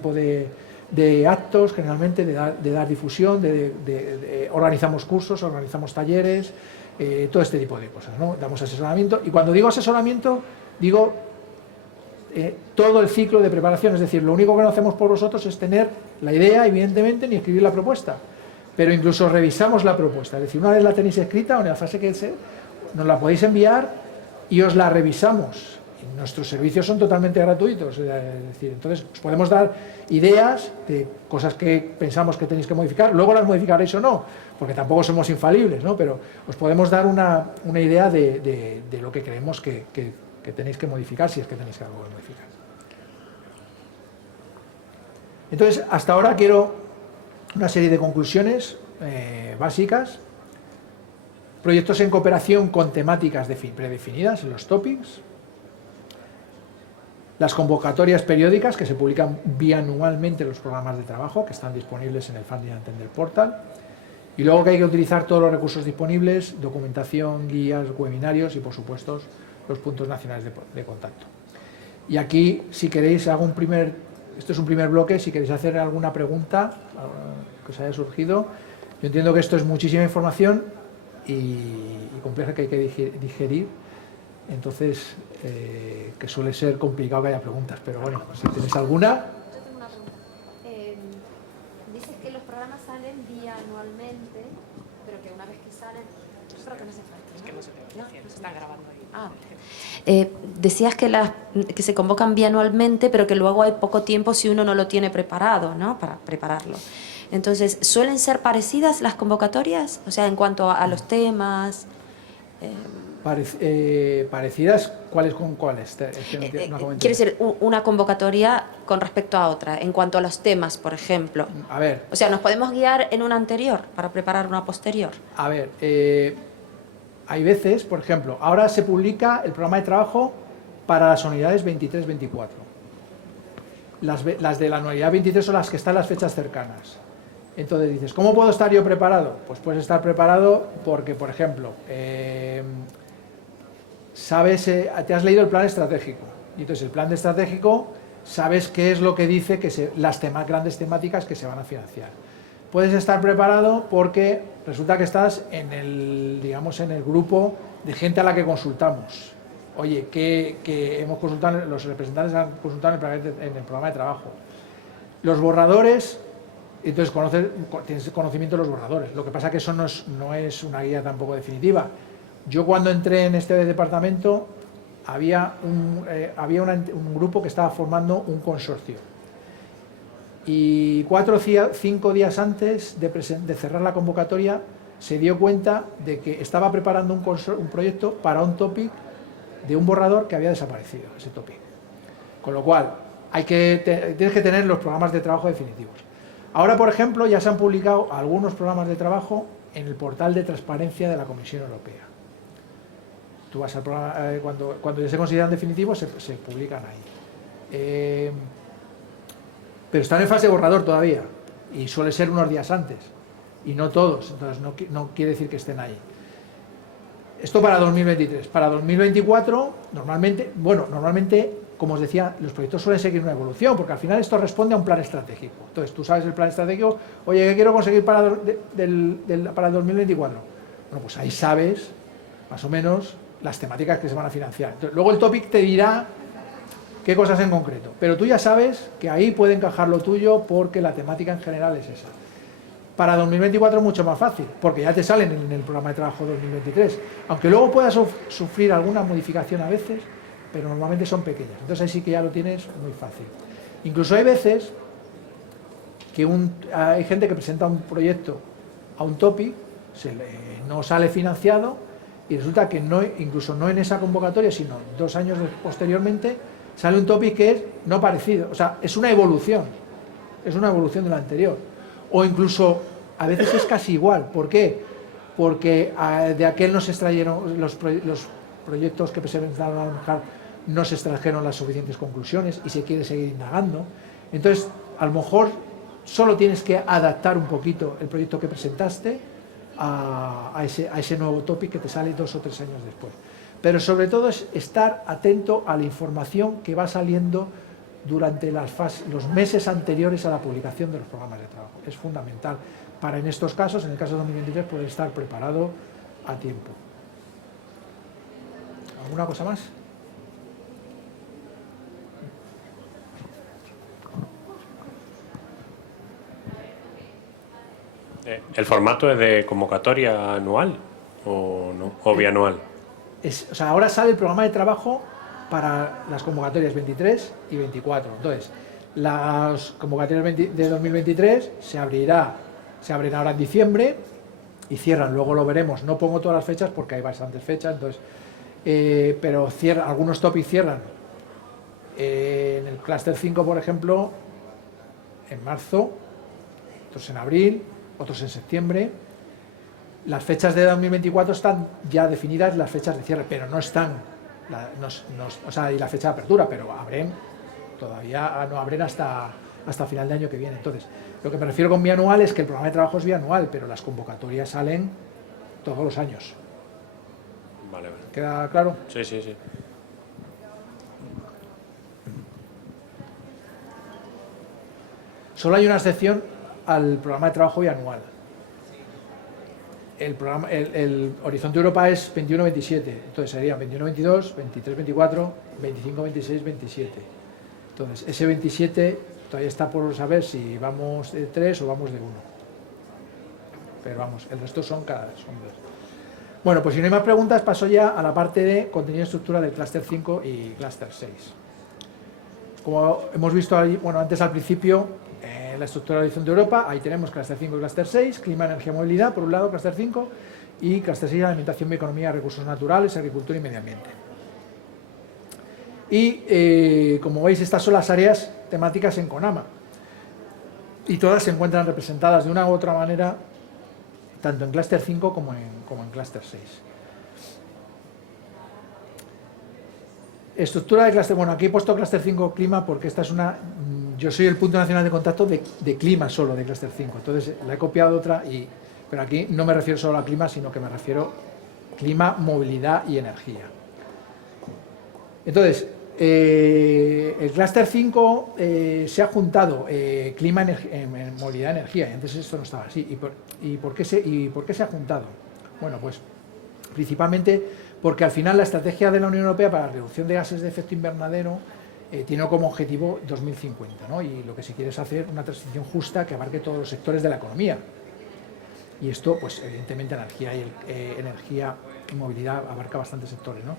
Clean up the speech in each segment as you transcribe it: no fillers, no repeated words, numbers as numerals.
tipo de actos, generalmente, de dar difusión, organizamos cursos, organizamos talleres, todo este tipo de cosas, ¿no? Damos asesoramiento, y cuando digo asesoramiento, digo todo el ciclo de preparación, es decir, lo único que no hacemos por vosotros es tener la idea, evidentemente, ni escribir la propuesta, pero incluso revisamos la propuesta, es decir, una vez la tenéis escrita, o en la fase que sea, nos la podéis enviar y os la revisamos. Y nuestros servicios son totalmente gratuitos, es decir, entonces os podemos dar ideas de cosas que pensamos que tenéis que modificar, luego las modificaréis o no, porque tampoco somos infalibles, ¿no? Pero os podemos dar una idea de lo que creemos que tenéis que modificar, si es que tenéis que algo que modificar. Entonces, hasta ahora quiero una serie de conclusiones básicas. Proyectos en cooperación con temáticas predefinidas en los topics. Las convocatorias periódicas que se publican bianualmente en los programas de trabajo que están disponibles en el Funding and Tender Portal. Y luego que hay que utilizar todos los recursos disponibles, documentación, guías, webinarios y, por supuesto, los puntos nacionales de contacto. Y aquí, si queréis, esto es un primer bloque, si queréis hacer alguna pregunta que os haya surgido. Yo entiendo que esto es muchísima información y compleja, que hay que digerir, entonces que suele ser complicado que haya preguntas, pero bueno, si tenéis alguna. Yo tengo una pregunta. Dices que los programas salen bianualmente, pero que una vez que salen, yo creo que no hace falta, ¿no? Es que no se te está grabando ahí. Decías que se convocan bianualmente, pero que luego hay poco tiempo si uno no lo tiene preparado, ¿no? Para prepararlo. Entonces, ¿suelen ser parecidas las convocatorias? O sea, en cuanto a los temas. Parecidas, ¿cuáles con cuáles? Quiero decir, una convocatoria con respecto a otra, en cuanto a los temas, por ejemplo. A ver. O sea, ¿nos podemos guiar en una anterior para preparar una posterior? A ver, hay veces, por ejemplo, ahora se publica el programa de trabajo para las unidades 23-24. Las de la anualidad 23 son las que están las fechas cercanas. Entonces dices, ¿cómo puedo estar yo preparado? Pues puedes estar preparado porque, por ejemplo, te has leído el plan estratégico, y entonces el plan estratégico sabes qué es lo que dice las grandes temáticas que se van a financiar. Puedes estar preparado porque resulta que estás en el grupo de gente a la que consultamos. Oye, que hemos consultado, los representantes han consultado en el programa de trabajo. Los borradores, entonces tienes conocimiento de los borradores. Lo que pasa es que eso no es una guía tampoco definitiva. Yo cuando entré en este departamento había un grupo que estaba formando un consorcio. Y 4 o 5 días antes de cerrar la convocatoria se dio cuenta de que estaba preparando un proyecto para un topic de un borrador que había desaparecido, ese topic. Con lo cual, tienes que tener los programas de trabajo definitivos. Ahora, por ejemplo, ya se han publicado algunos programas de trabajo en el portal de transparencia de la Comisión Europea. Tú vas al programa, cuando ya se consideran definitivos, se publican ahí. Pero están en fase de borrador todavía, y suele ser unos días antes, y no todos, entonces no quiere decir que estén ahí. Esto para 2023. Para 2024, normalmente, como os decía, los proyectos suelen seguir una evolución, porque al final esto responde a un plan estratégico. Entonces, tú sabes el plan estratégico, oye, ¿qué quiero conseguir para el 2024? Bueno, pues ahí sabes, más o menos, las temáticas que se van a financiar. Entonces, luego el topic te dirá qué cosas en concreto, pero tú ya sabes que ahí puede encajar lo tuyo porque la temática en general es esa. Para 2024 es mucho más fácil, porque ya te salen en el programa de trabajo 2023, aunque luego puedas sufrir alguna modificación a veces, pero normalmente son pequeñas, entonces ahí sí que ya lo tienes muy fácil. Incluso hay veces que hay gente que presenta un proyecto a un topic, no sale financiado, y resulta que incluso no en esa convocatoria, sino 2 años posteriormente, sale un topic que es no parecido, o sea, es una evolución de lo anterior, o incluso a veces es casi igual. ¿Por qué? Porque de aquel no se extrayeron los proyectos que presentaron a Almajar, no se extrajeron las suficientes conclusiones y se quiere seguir indagando. Entonces, a lo mejor solo tienes que adaptar un poquito el proyecto que presentaste a ese nuevo topic que te sale 2 o 3 años después. Pero sobre todo es estar atento a la información que va saliendo durante los meses anteriores a la publicación de los programas de trabajo. Es fundamental para, en estos casos, en el caso de 2023, poder estar preparado a tiempo. ¿Alguna cosa más? ¿El formato es de convocatoria anual o no? ¿O bianual? O sea, ahora sale el programa de trabajo para las convocatorias 23 y 24. Entonces, las convocatorias de 2023 se abren ahora en diciembre y cierran, luego lo veremos. No pongo todas las fechas porque hay bastantes fechas, entonces, pero algunos topics cierran. En el Cluster 5, por ejemplo, en marzo, otros en abril, otros en septiembre. Las fechas de 2024 están ya definidas, las fechas de cierre, pero no están, o sea, y la fecha de apertura, pero todavía no abren hasta final de año que viene. Entonces, lo que me refiero con bianual es que el programa de trabajo es bianual, pero las convocatorias salen todos los años. Vale, vale. ¿Queda claro? Sí, sí, sí. Solo hay una excepción al programa de trabajo bianual. El Horizonte Europa es 21-27, entonces serían 21-22, 23-24, 25-26-27. Entonces, ese 27 todavía está por saber si vamos de 3 o vamos de 1. Pero vamos, el resto son cada vez. Bueno, pues si no hay más preguntas, paso ya a la parte de contenido y estructura del Cluster 5 y Cluster 6. Como hemos visto antes al principio, la estructura del Horizonte Europa, ahí tenemos Cluster 5 y Cluster 6, clima, energía, movilidad, por un lado, Cluster 5, y Cluster 6, alimentación, economía, recursos naturales, agricultura y medio ambiente. Y, como veis, estas son las áreas temáticas en CONAMA, y todas se encuentran representadas de una u otra manera, tanto en Cluster 5 como en Cluster 6. Estructura de Cluster, bueno, aquí he puesto Cluster 5 clima porque esta es yo soy el punto nacional de contacto de clima solo de Cluster 5, entonces la he copiado de otra, pero aquí no me refiero solo a clima, sino que me refiero a clima, movilidad y energía. Entonces, el Cluster 5 se ha juntado clima, movilidad y energía, y antes esto no estaba así. ¿Y por qué se ha juntado? Bueno, pues principalmente porque al final la estrategia de la Unión Europea para la reducción de gases de efecto invernadero tiene como objetivo 2050, ¿no? Y lo que se quiere es hacer una transición justa que abarque todos los sectores de la economía. Y esto, pues evidentemente, energía y movilidad abarca bastantes sectores, ¿no?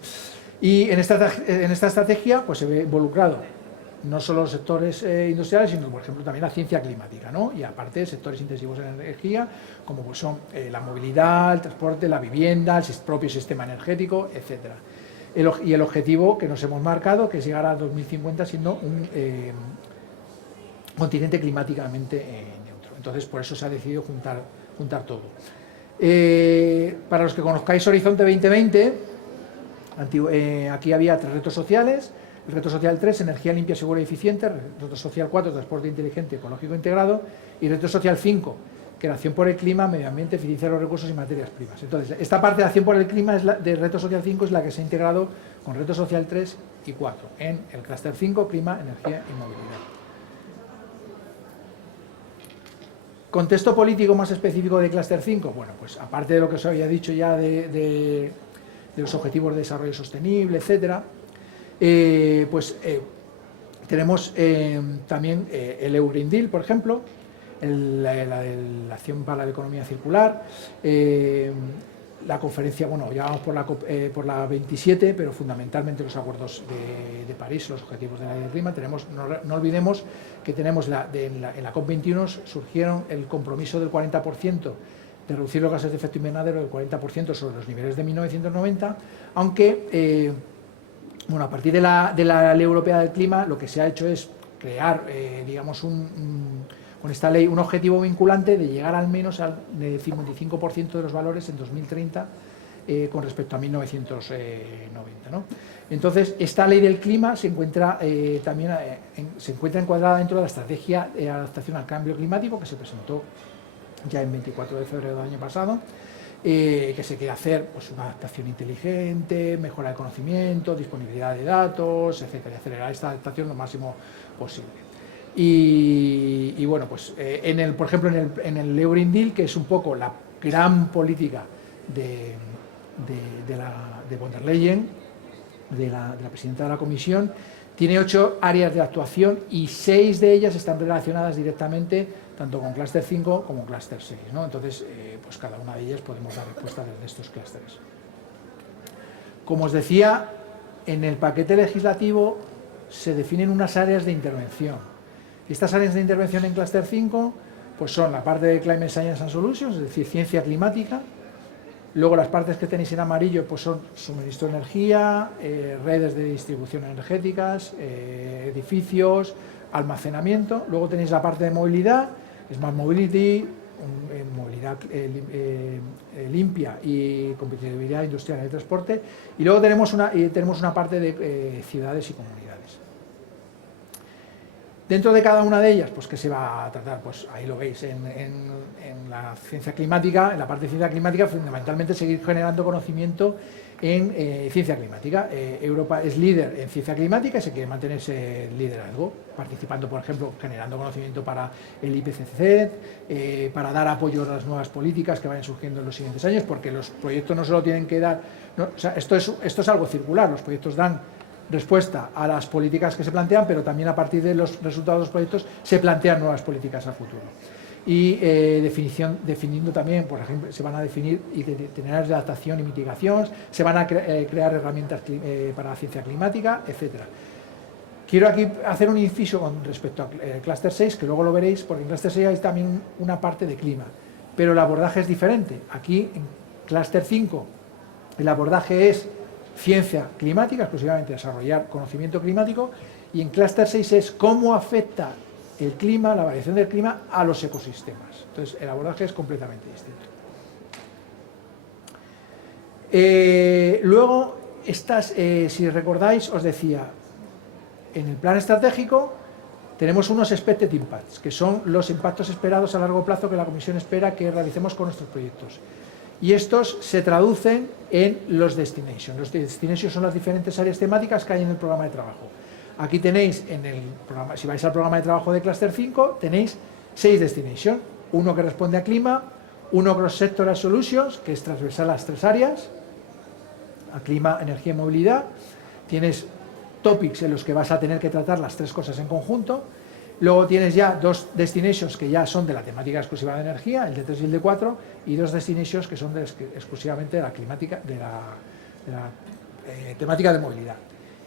Y en esta estrategia pues se ve involucrado no solo los sectores industriales, sino, por ejemplo, también la ciencia climática, ¿no? Y aparte, sectores intensivos en energía, como pues son la movilidad, el transporte, la vivienda, el propio sistema energético, etcétera. Y el objetivo que nos hemos marcado, que es llegar a 2050 siendo un continente climáticamente neutro. Entonces, por eso se ha decidido juntar todo. Para los que conozcáis Horizonte 2020, aquí había 3 retos sociales. El reto social 3, energía limpia, segura y eficiente. El reto social 4, transporte inteligente, ecológico integrado. Y el reto social 5, que era acción por el clima, medio ambiente, eficiencia de los recursos y materias primas. Entonces, esta parte de acción por el clima del reto social 5 es la que se ha integrado con reto social 3 y 4 en el Cluster 5, clima, energía y movilidad. Contexto político más específico de Cluster 5. Bueno, pues aparte de lo que os había dicho ya de los objetivos de desarrollo sostenible, etcétera, tenemos también el EU Green Deal, por ejemplo, la acción para la economía circular, la conferencia, bueno, ya vamos por la 27, pero fundamentalmente los acuerdos de París, los objetivos de la ley del clima. No olvidemos que tenemos en la COP21 surgieron el compromiso del 40% de reducir los gases de efecto invernadero del 40% sobre los niveles de 1990, aunque a partir de la Ley Europea del Clima lo que se ha hecho es crear, digamos, con esta ley un objetivo vinculante de llegar al menos al 55% de los valores en 2030 con respecto a 1990, ¿no? Entonces, esta ley del clima se encuentra encuadrada dentro de la estrategia de adaptación al cambio climático que se presentó ya en 24 de febrero del año pasado, que se quiere hacer pues, una adaptación inteligente, mejora del conocimiento, disponibilidad de datos, etcétera, y acelerar esta adaptación lo máximo posible. Y bueno, pues por ejemplo en el EU Green Deal, que es un poco la gran política de von der Leyen, de la presidenta de la Comisión, tiene 8 áreas de actuación y 6 de ellas están relacionadas directamente tanto con Cluster 5 como Cluster 6, ¿no? Entonces, pues cada una de ellas podemos dar respuesta desde estos clústeres. Como os decía, en el paquete legislativo se definen unas áreas de intervención. Estas áreas de intervención en Cluster 5 pues son la parte de Climate Science and Solutions, es decir, ciencia climática. Luego las partes que tenéis en amarillo pues son suministro de energía, redes de distribución energéticas, edificios, almacenamiento. Luego tenéis la parte de movilidad, Smart Mobility, movilidad limpia y competitividad industrial en el transporte. Y luego tenemos una parte de ciudades y comunidades. Dentro de cada una de ellas, pues ¿qué se va a tratar? Pues ahí lo veis, en la ciencia climática, en la parte de ciencia climática, fundamentalmente seguir generando conocimiento en ciencia climática. Europa es líder en ciencia climática y se quiere mantener ese liderazgo, participando, por ejemplo, generando conocimiento para el IPCC, para dar apoyo a las nuevas políticas que vayan surgiendo en los siguientes años, porque los proyectos no solo tienen que dar, o sea, esto es algo circular, los proyectos dan respuesta a las políticas que se plantean, pero también a partir de los resultados de los proyectos se plantean nuevas políticas a futuro. Y definiendo también, por ejemplo, se van a definir itinerarios de adaptación y mitigación, se van a crear herramientas para la ciencia climática, etcétera. Quiero aquí hacer un inciso con respecto al Cluster 6, que luego lo veréis, porque en Cluster 6 hay también una parte de clima, pero el abordaje es diferente. Aquí, en Cluster 5, el abordaje es ciencia climática, exclusivamente desarrollar conocimiento climático, y en Cluster 6 es cómo afecta el clima, la variación del clima a los ecosistemas. Entonces, el abordaje es completamente distinto. Luego, si recordáis, os decía, en el plan estratégico tenemos unos expected impacts, que son los impactos esperados a largo plazo que la Comisión espera que realicemos con nuestros proyectos. Y estos se traducen en los destinations. Los destinations son las diferentes áreas temáticas que hay en el programa de trabajo. Aquí tenéis, si vais al programa de trabajo de Cluster 5, tenéis 6 destinations. Uno que responde a clima, uno cross sectoral solutions, que es transversal a las 3 áreas, a clima, energía y movilidad. Tienes topics en los que vas a tener que tratar las 3 cosas en conjunto. Luego tienes ya 2 destinations que ya son de la temática exclusiva de energía, el D3 y el D4, y 2 destinations que son exclusivamente de la climática, de la temática de movilidad.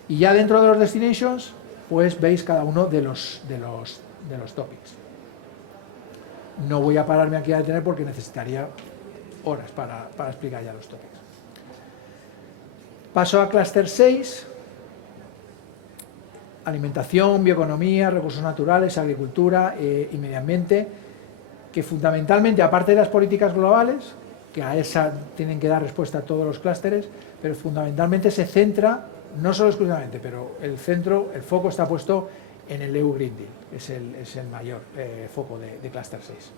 Y ya dentro de los destinations, pues veis cada uno de los topics. No voy a pararme aquí a detener porque necesitaría horas para explicar ya los topics. Paso a Cluster 6. Alimentación, bioeconomía, recursos naturales, agricultura y medio ambiente, que fundamentalmente, aparte de las políticas globales, que a esa tienen que dar respuesta a todos los clústeres, pero fundamentalmente se centra, no solo exclusivamente, pero el foco está puesto en el EU Green Deal, que es el mayor foco de Cluster 6.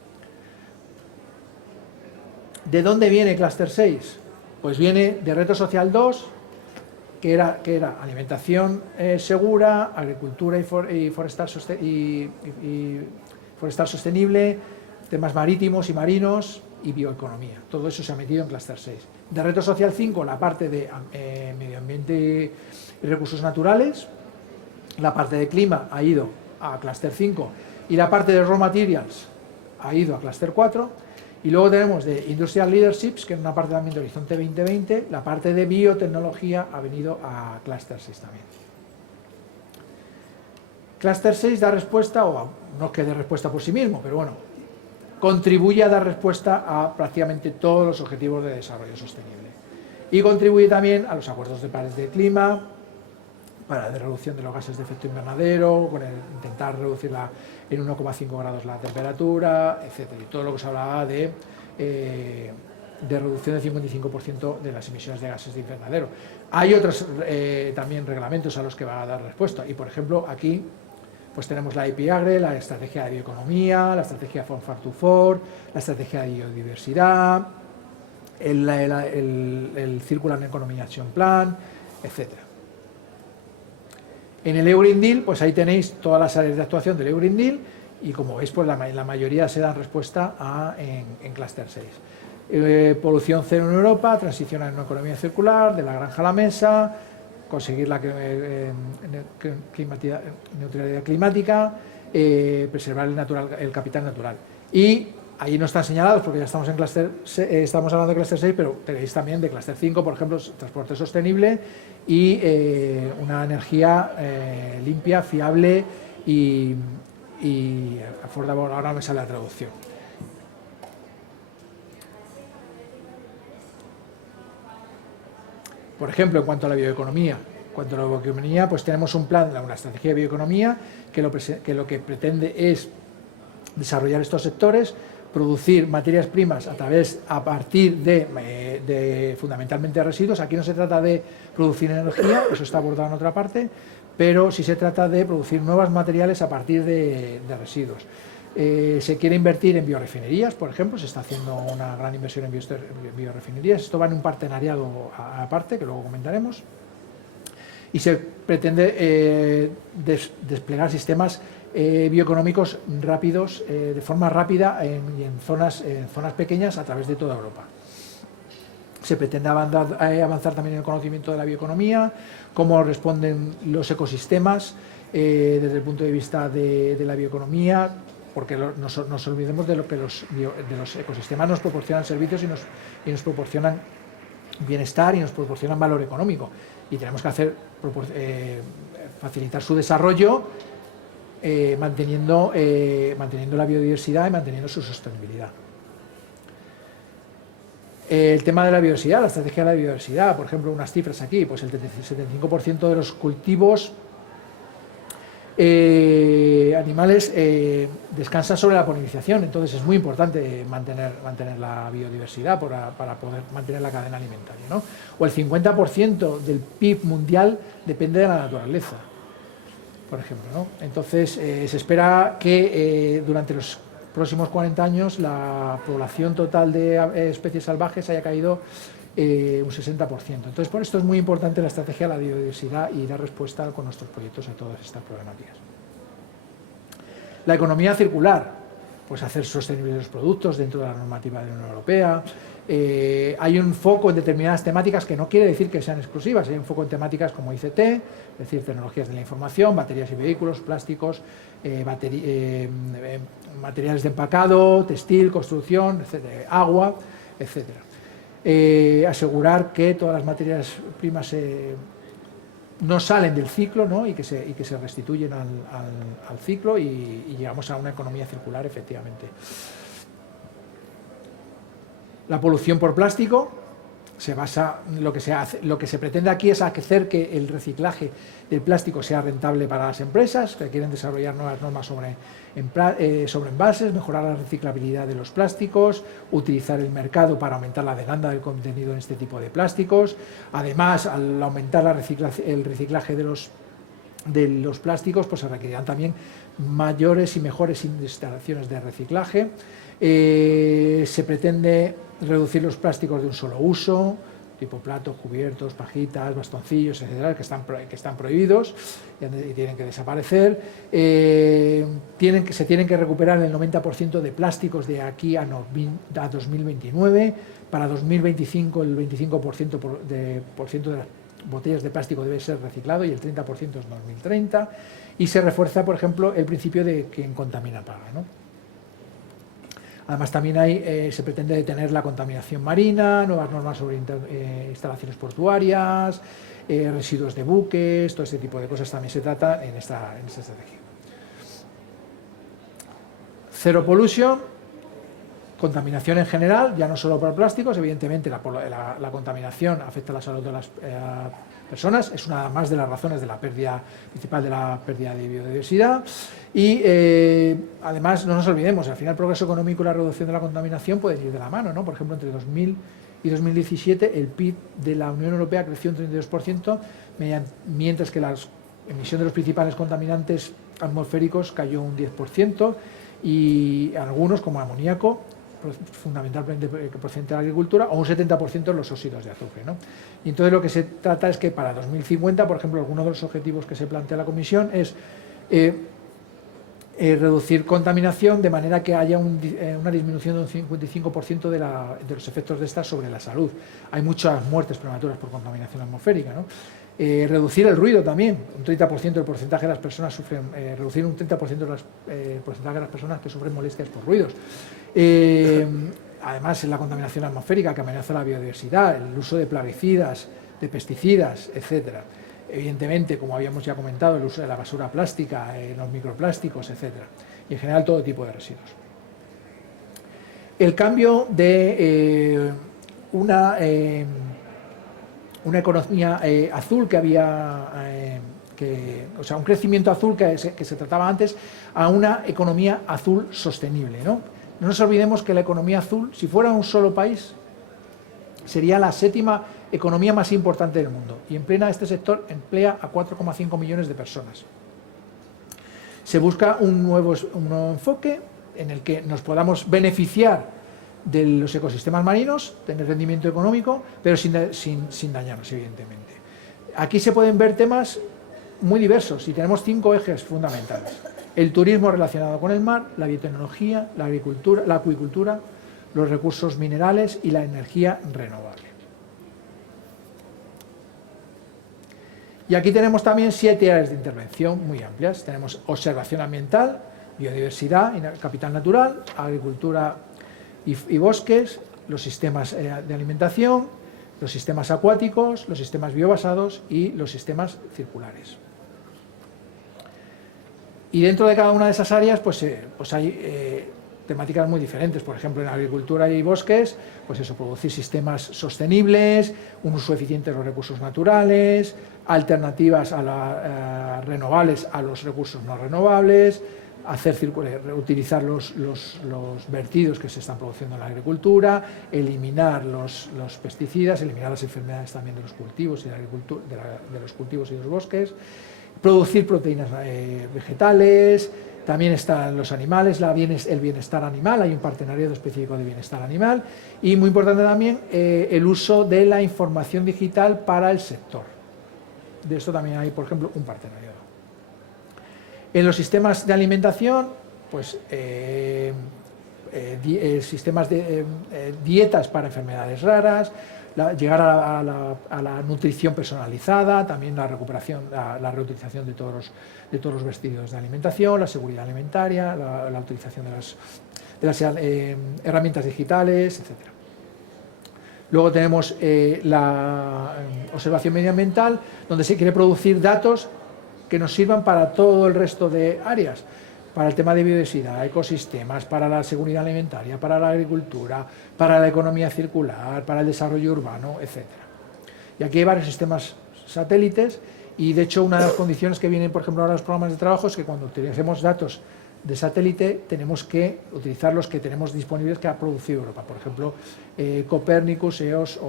¿De dónde viene Cluster 6? Pues viene de Reto Social 2, que era alimentación segura, agricultura y forestal sostenible, temas marítimos y marinos y bioeconomía. Todo eso se ha metido en Cluster 6. De Reto Social 5, la parte de medio ambiente y recursos naturales, la parte de clima ha ido a Cluster 5 y la parte de raw materials ha ido a Cluster 4. Y luego tenemos de Industrial Leaderships, que es una parte también de Horizonte 2020, la parte de biotecnología ha venido a Cluster 6 también. Cluster 6 da respuesta, o no es que dé respuesta por sí mismo, pero bueno, contribuye a dar respuesta a prácticamente todos los objetivos de desarrollo sostenible. Y contribuye también a los acuerdos de París del clima, para la reducción de los gases de efecto invernadero, con intentar reducirla en 1,5 grados la temperatura, etcétera, y todo lo que se hablaba de reducción del 55% de las emisiones de gases de invernadero. Hay otros también reglamentos a los que va a dar respuesta, y por ejemplo aquí pues tenemos la IPIAGRE, la estrategia de bioeconomía, la estrategia Farm to Fork, la estrategia de biodiversidad, el Circular Economy Action Plan, etc. En el EU Green Deal, pues ahí tenéis todas las áreas de actuación del EU Green Deal y como veis, pues la mayoría se dan respuesta en Cluster 6. Polución cero en Europa, transición a una economía circular, de la granja a la mesa, conseguir la neutralidad climática, preservar el capital natural. Y ahí no están señalados porque ya estamos estamos hablando de Cluster 6, pero tenéis también de Cluster 5, por ejemplo, transporte sostenible y una energía limpia, fiable y affordable. Ahora me sale la traducción. Por ejemplo, en cuanto a la bioeconomía, pues tenemos un plan, una estrategia de bioeconomía que lo que pretende es desarrollar estos sectores, producir materias primas a partir de fundamentalmente residuos. Aquí no se trata de producir energía, eso está abordado en otra parte, pero sí se trata de producir nuevos materiales a partir de residuos. Se quiere invertir en biorefinerías, por ejemplo, se está haciendo una gran inversión en biorefinerías. Esto va en un partenariado aparte, que luego comentaremos. Y se pretende desplegar sistemas bioeconómicos rápidos, de forma rápida y en zonas pequeñas a través de toda Europa. Se pretende avanzar también en el conocimiento de la bioeconomía, cómo responden los ecosistemas desde el punto de vista de la bioeconomía, porque nos olvidemos de lo que los ecosistemas nos proporcionan servicios y nos proporcionan bienestar y nos proporcionan valor económico. Y tenemos que facilitar su desarrollo manteniendo la biodiversidad y manteniendo su sostenibilidad. El tema de la biodiversidad, la estrategia de la biodiversidad, por ejemplo, unas cifras aquí, pues el 75% de los cultivos animales descansan sobre la polinización, entonces es muy importante mantener la biodiversidad para poder mantener la cadena alimentaria, ¿no? O el 50% del PIB mundial depende de la naturaleza, por ejemplo, ¿no? Entonces se espera que durante los próximos 40 años la población total de especies salvajes haya caído un 60%. Entonces, por esto es muy importante la estrategia de la biodiversidad y dar respuesta con nuestros proyectos a todas estas problemáticas. La economía circular, pues hacer sostenibles los productos dentro de la normativa de la Unión Europea. Hay un foco en determinadas temáticas que no quiere decir que sean exclusivas, hay un foco en temáticas como ICT, es decir, tecnologías de la información, baterías y vehículos, plásticos, materiales de empacado, textil, construcción, etcétera, agua, etcétera. Asegurar que todas las materias primas no salen del ciclo, ¿no? y que se restituyen al ciclo y llegamos a una economía circular, efectivamente. La polución por plástico se basa, lo que se pretende aquí es hacer que el reciclaje del plástico sea rentable para las empresas que quieren desarrollar nuevas normas sobre envases, mejorar la reciclabilidad de los plásticos, utilizar el mercado para aumentar la demanda del contenido en este tipo de plásticos. Además, al aumentar el reciclaje de los plásticos, pues se requerirán también mayores y mejores instalaciones de reciclaje. Se pretende reducir los plásticos de un solo uso, tipo platos, cubiertos, pajitas, bastoncillos, etcétera, que están prohibidos y tienen que desaparecer. Se tienen que recuperar el 90% de plásticos de aquí a 2029. Para 2025 el 25% de las botellas de plástico debe ser reciclado y el 30% es 2030. Y se refuerza, por ejemplo, el principio de quien contamina paga, ¿no? Además, también se pretende detener la contaminación marina, nuevas normas sobre instalaciones portuarias, residuos de buques, todo este tipo de cosas también se trata en esta estrategia. Zero pollution, contaminación en general, ya no solo por plásticos, evidentemente la contaminación afecta a la salud de las personas, es una más de las razones de la pérdida principal de la pérdida de biodiversidad y además no nos olvidemos, al final el progreso económico y la reducción de la contaminación pueden ir de la mano, ¿no? Por ejemplo, entre 2000 y 2017 el PIB de la Unión Europea creció un 32%, mientras que la emisión de los principales contaminantes atmosféricos cayó un 10% y algunos, como amoníaco, fundamentalmente procedente de la agricultura, o un 70% en los óxidos de azufre, ¿no? Y entonces lo que se trata es que para 2050, por ejemplo, alguno de los objetivos que se plantea la Comisión es reducir contaminación de manera que haya una disminución de un 55% de los efectos de estas sobre la salud. Hay muchas muertes prematuras por contaminación atmosférica, ¿no? Reducir el ruido también, un 30% del porcentaje de las personas sufren, reducir un 30% del porcentaje de las personas que sufren molestias por ruidos. Además, en la contaminación atmosférica que amenaza la biodiversidad, el uso de plaguicidas, de pesticidas, etcétera. Evidentemente, como habíamos ya comentado, el uso de la basura plástica, los microplásticos, etcétera. Y en general todo tipo de residuos. El cambio de una economía azul que había, o sea, un crecimiento azul que se trataba antes, a una economía azul sostenible, ¿no? No nos olvidemos que la economía azul, si fuera un solo país, sería la 7ª economía más importante del mundo y este sector emplea a 4,5 millones de personas. Se busca un nuevo enfoque en el que nos podamos beneficiar de los ecosistemas marinos, tener rendimiento económico, pero sin dañarnos, evidentemente. Aquí se pueden ver temas muy diversos y tenemos 5 ejes fundamentales. El turismo relacionado con el mar, la biotecnología, la agricultura, la acuicultura, los recursos minerales y la energía renovable. Y aquí tenemos también 7 áreas de intervención muy amplias. Tenemos observación ambiental, biodiversidad, capital natural, agricultura y bosques, los sistemas de alimentación, los sistemas acuáticos, los sistemas biobasados y los sistemas circulares. Y dentro de cada una de esas áreas pues hay temáticas muy diferentes. Por ejemplo, en agricultura y bosques, pues eso, producir sistemas sostenibles, un uso eficiente de los recursos naturales, alternativas renovables a los recursos no renovables, reutilizar los vertidos que se están produciendo en la agricultura, eliminar los pesticidas, eliminar las enfermedades también de los cultivos y de los cultivos y los bosques, producir proteínas vegetales. También están los animales, el bienestar animal, hay un partenariado específico de bienestar animal y muy importante también el uso de la información digital para el sector. De esto también hay, por ejemplo, un partenariado. En los sistemas de alimentación, pues sistemas de dietas para enfermedades raras, llegar a la nutrición personalizada, también la recuperación, la reutilización de todos los vertidos de alimentación, la seguridad alimentaria, la utilización de las herramientas digitales, etc. Luego tenemos la observación medioambiental, donde se quiere producir datos que nos sirvan para todo el resto de áreas, para el tema de biodiversidad, ecosistemas, para la seguridad alimentaria, para la agricultura, para la economía circular, para el desarrollo urbano, etc. Y aquí hay varios sistemas satélites y, de hecho, una de las condiciones que vienen, por ejemplo, ahora los programas de trabajo es que cuando utilicemos datos de satélite tenemos que utilizar los que tenemos disponibles que ha producido Europa, por ejemplo, Copernicus, EOS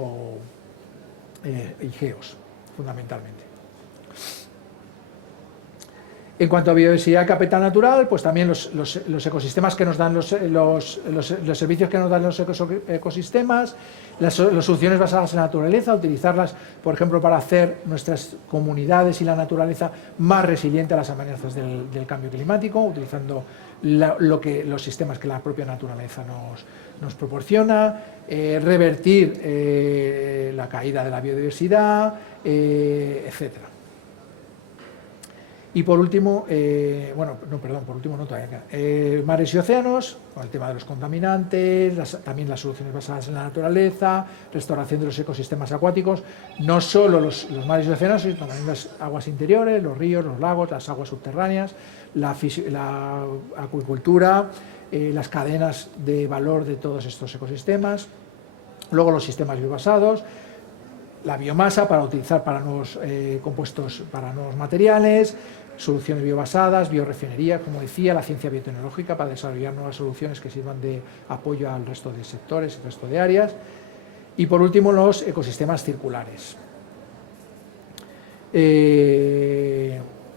y GEOS, fundamentalmente. En cuanto a biodiversidad y capital natural, pues también los ecosistemas que nos dan los servicios que nos dan los ecosistemas, las soluciones basadas en la naturaleza, utilizarlas, por ejemplo, para hacer nuestras comunidades y la naturaleza más resiliente a las amenazas del cambio climático, utilizando los sistemas que la propia naturaleza nos proporciona, revertir la caída de la biodiversidad, etcétera. Y por último, mares y océanos, con el tema de los contaminantes, también las soluciones basadas en la naturaleza, restauración de los ecosistemas acuáticos, no solo los mares y océanos, sino también las aguas interiores, los ríos, los lagos, las aguas subterráneas, la acuicultura, las cadenas de valor de todos estos ecosistemas, luego los sistemas biobasados, la biomasa para utilizar para nuevos compuestos, para nuevos materiales, soluciones biobasadas, biorefinería, como decía, la ciencia biotecnológica para desarrollar nuevas soluciones que sirvan de apoyo al resto de sectores, al resto de áreas, y por último los ecosistemas circulares.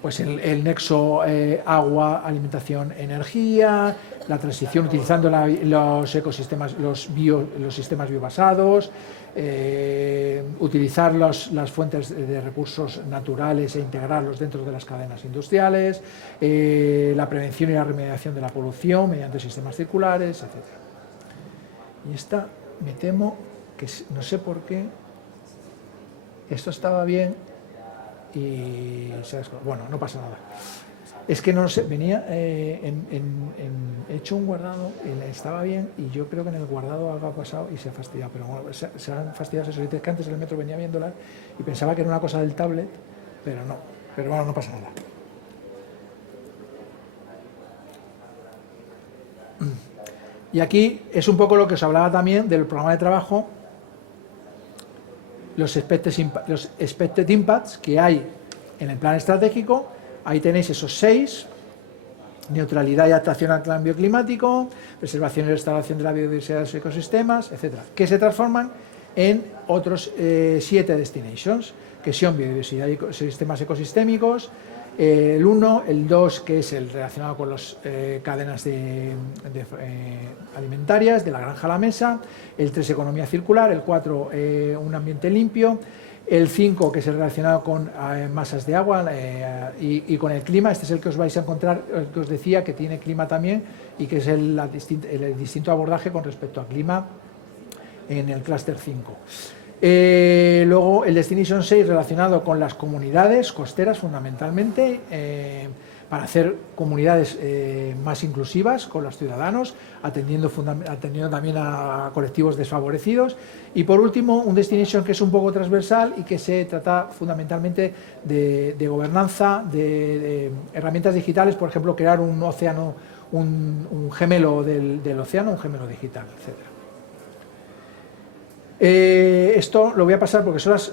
pues el nexo agua, alimentación, energía, la transición utilizando los ecosistemas, los sistemas biobasados, utilizar las fuentes de recursos naturales e integrarlos dentro de las cadenas industriales, la prevención y la remediación de la polución mediante sistemas circulares, etc. Y esta, me temo que no sé por qué, esto estaba bien y bueno, no pasa nada. Es que no sé, venía he hecho un guardado, estaba bien y yo creo que en el guardado algo ha pasado y se ha fastidiado, pero bueno, se han fastidiado esos sitios que antes en el metro venía viéndola y pensaba que era una cosa del tablet, pero no, pero bueno, no pasa nada. Y aquí es un poco lo que os hablaba también del programa de trabajo, los expected impacts que hay en el plan estratégico. Ahí tenéis esos 6: neutralidad y adaptación al cambio climático, preservación y restauración de la biodiversidad de los ecosistemas, etcétera, que se transforman en otros 7 destinations, que son biodiversidad y sistemas ecosistémicos, el 1, el 2, que es el relacionado con las cadenas alimentarias, de la granja a la mesa, el 3, economía circular, el 4, un ambiente limpio, el 5, que es el relacionado con masas de agua y con el clima. Este es el que os vais a encontrar, el que os decía que tiene clima también y que es el distinto abordaje con respecto al clima en el clúster 5. Luego el Destination 6 relacionado con las comunidades costeras fundamentalmente, para hacer comunidades más inclusivas con los ciudadanos, atendiendo también a colectivos desfavorecidos. Y por último, un Destination que es un poco transversal y que se trata fundamentalmente de gobernanza, de herramientas digitales, por ejemplo, crear un océano, un gemelo del océano, un gemelo digital, etc. Esto lo voy a pasar porque son las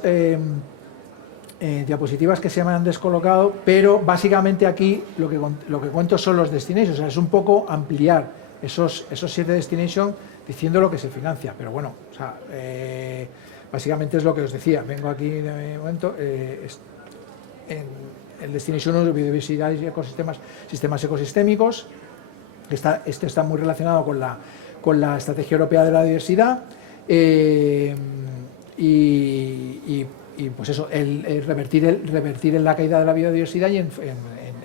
diapositivas que se me han descolocado, pero básicamente aquí lo que cuento son los destinations, o sea, es un poco ampliar esos 7 destinations diciendo lo que se financia, pero bueno, o sea, básicamente es lo que os decía. Vengo aquí de momento, en el Destination 1, biodiversidad y ecosistemas, sistemas ecosistémicos, este está muy relacionado con la Estrategia Europea de la Diversidad, y pues eso, el revertir en la caída de la biodiversidad y en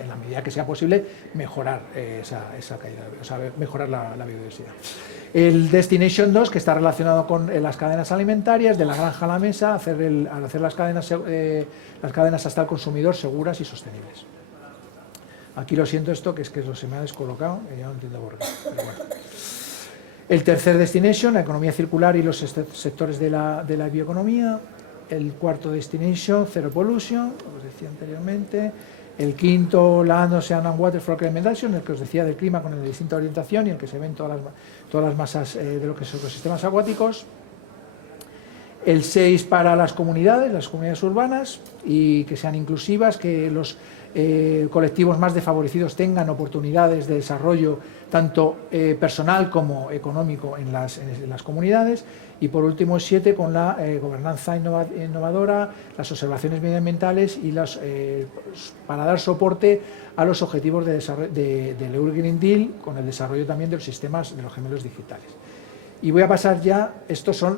la medida que sea posible mejorar esa caída, o sea, mejorar la biodiversidad. El Destination 2, que está relacionado con las cadenas alimentarias, de la granja a la mesa, al hacer las cadenas hasta el consumidor seguras y sostenibles. Aquí lo siento esto, que es que se me ha descolocado, y ya no entiendo por qué, pero bueno. El tercer Destination, la economía circular y los sectores de la bioeconomía. El cuarto Destination, Zero Pollution, como os decía anteriormente. El quinto, Land, Ocean and Water for Climate Action, el que os decía del clima con la distinta orientación y el que se ven todas las masas de lo que son los sistemas acuáticos. El 6 para las comunidades urbanas, y que sean inclusivas, que los colectivos más desfavorecidos tengan oportunidades de desarrollo tanto personal como económico en las comunidades. Y por último, 7 con la gobernanza innovadora, las observaciones medioambientales y para dar soporte a los objetivos del Euro Green Deal, con el desarrollo también de los sistemas de los gemelos digitales. Y voy a pasar ya,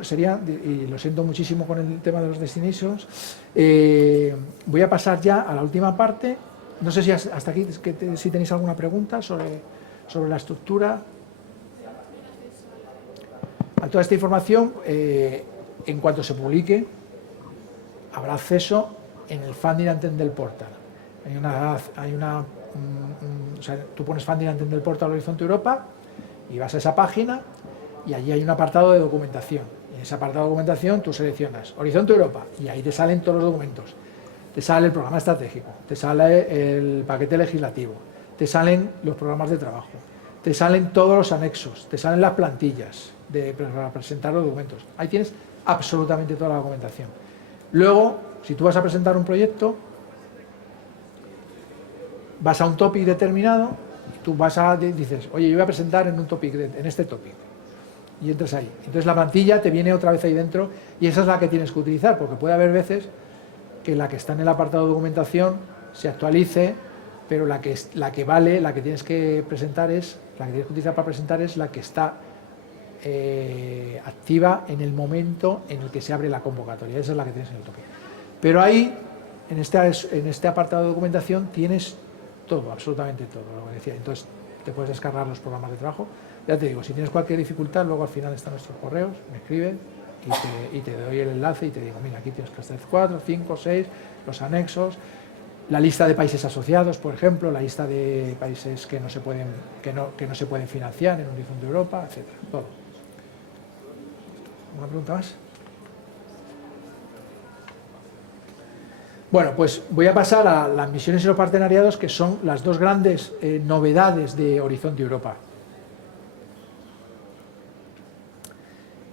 serían, y lo siento muchísimo con el tema de los destinations, voy a pasar ya a la última parte. No sé si hasta aquí si tenéis alguna pregunta sobre la estructura. A toda esta información, en cuanto se publique, habrá acceso en el Funding and Tender Portal. O sea, tú pones Funding and Tender Portal Horizonte Europa y vas a esa página, y allí hay un apartado de documentación. Y en ese apartado de documentación tú seleccionas Horizonte Europa y ahí te salen todos los documentos. Te sale el programa estratégico, te sale el paquete legislativo, te salen los programas de trabajo, te salen todos los anexos, te salen las plantillas para presentar los documentos. Ahí tienes absolutamente toda la documentación. Luego, si tú vas a presentar un proyecto, vas a un topic determinado, tú dices, oye, yo voy a presentar en este topic. Y entras ahí. Entonces la plantilla te viene otra vez ahí dentro y esa es la que tienes que utilizar, porque puede haber veces que la que está en el apartado de documentación se actualice, pero la que vale, la que tienes que presentar es, la que tienes que utilizar para presentar es la que está activa en el momento en el que se abre la convocatoria. Esa es la que tienes en el tope. Pero ahí, en este apartado de documentación, tienes todo, absolutamente todo, lo que decía. Entonces, te puedes descargar los programas de trabajo. Ya te digo, si tienes cualquier dificultad, luego al final están nuestros correos, me escriben y te doy el enlace y te digo, mira, aquí tienes que hacer 4, 5, 6, los anexos, la lista de países asociados, por ejemplo, la lista de países que no se pueden financiar en Horizonte de Europa, etcétera, todo. ¿Una pregunta más? Bueno, pues voy a pasar a las misiones y los partenariados, que son las dos grandes novedades de Horizonte Europa.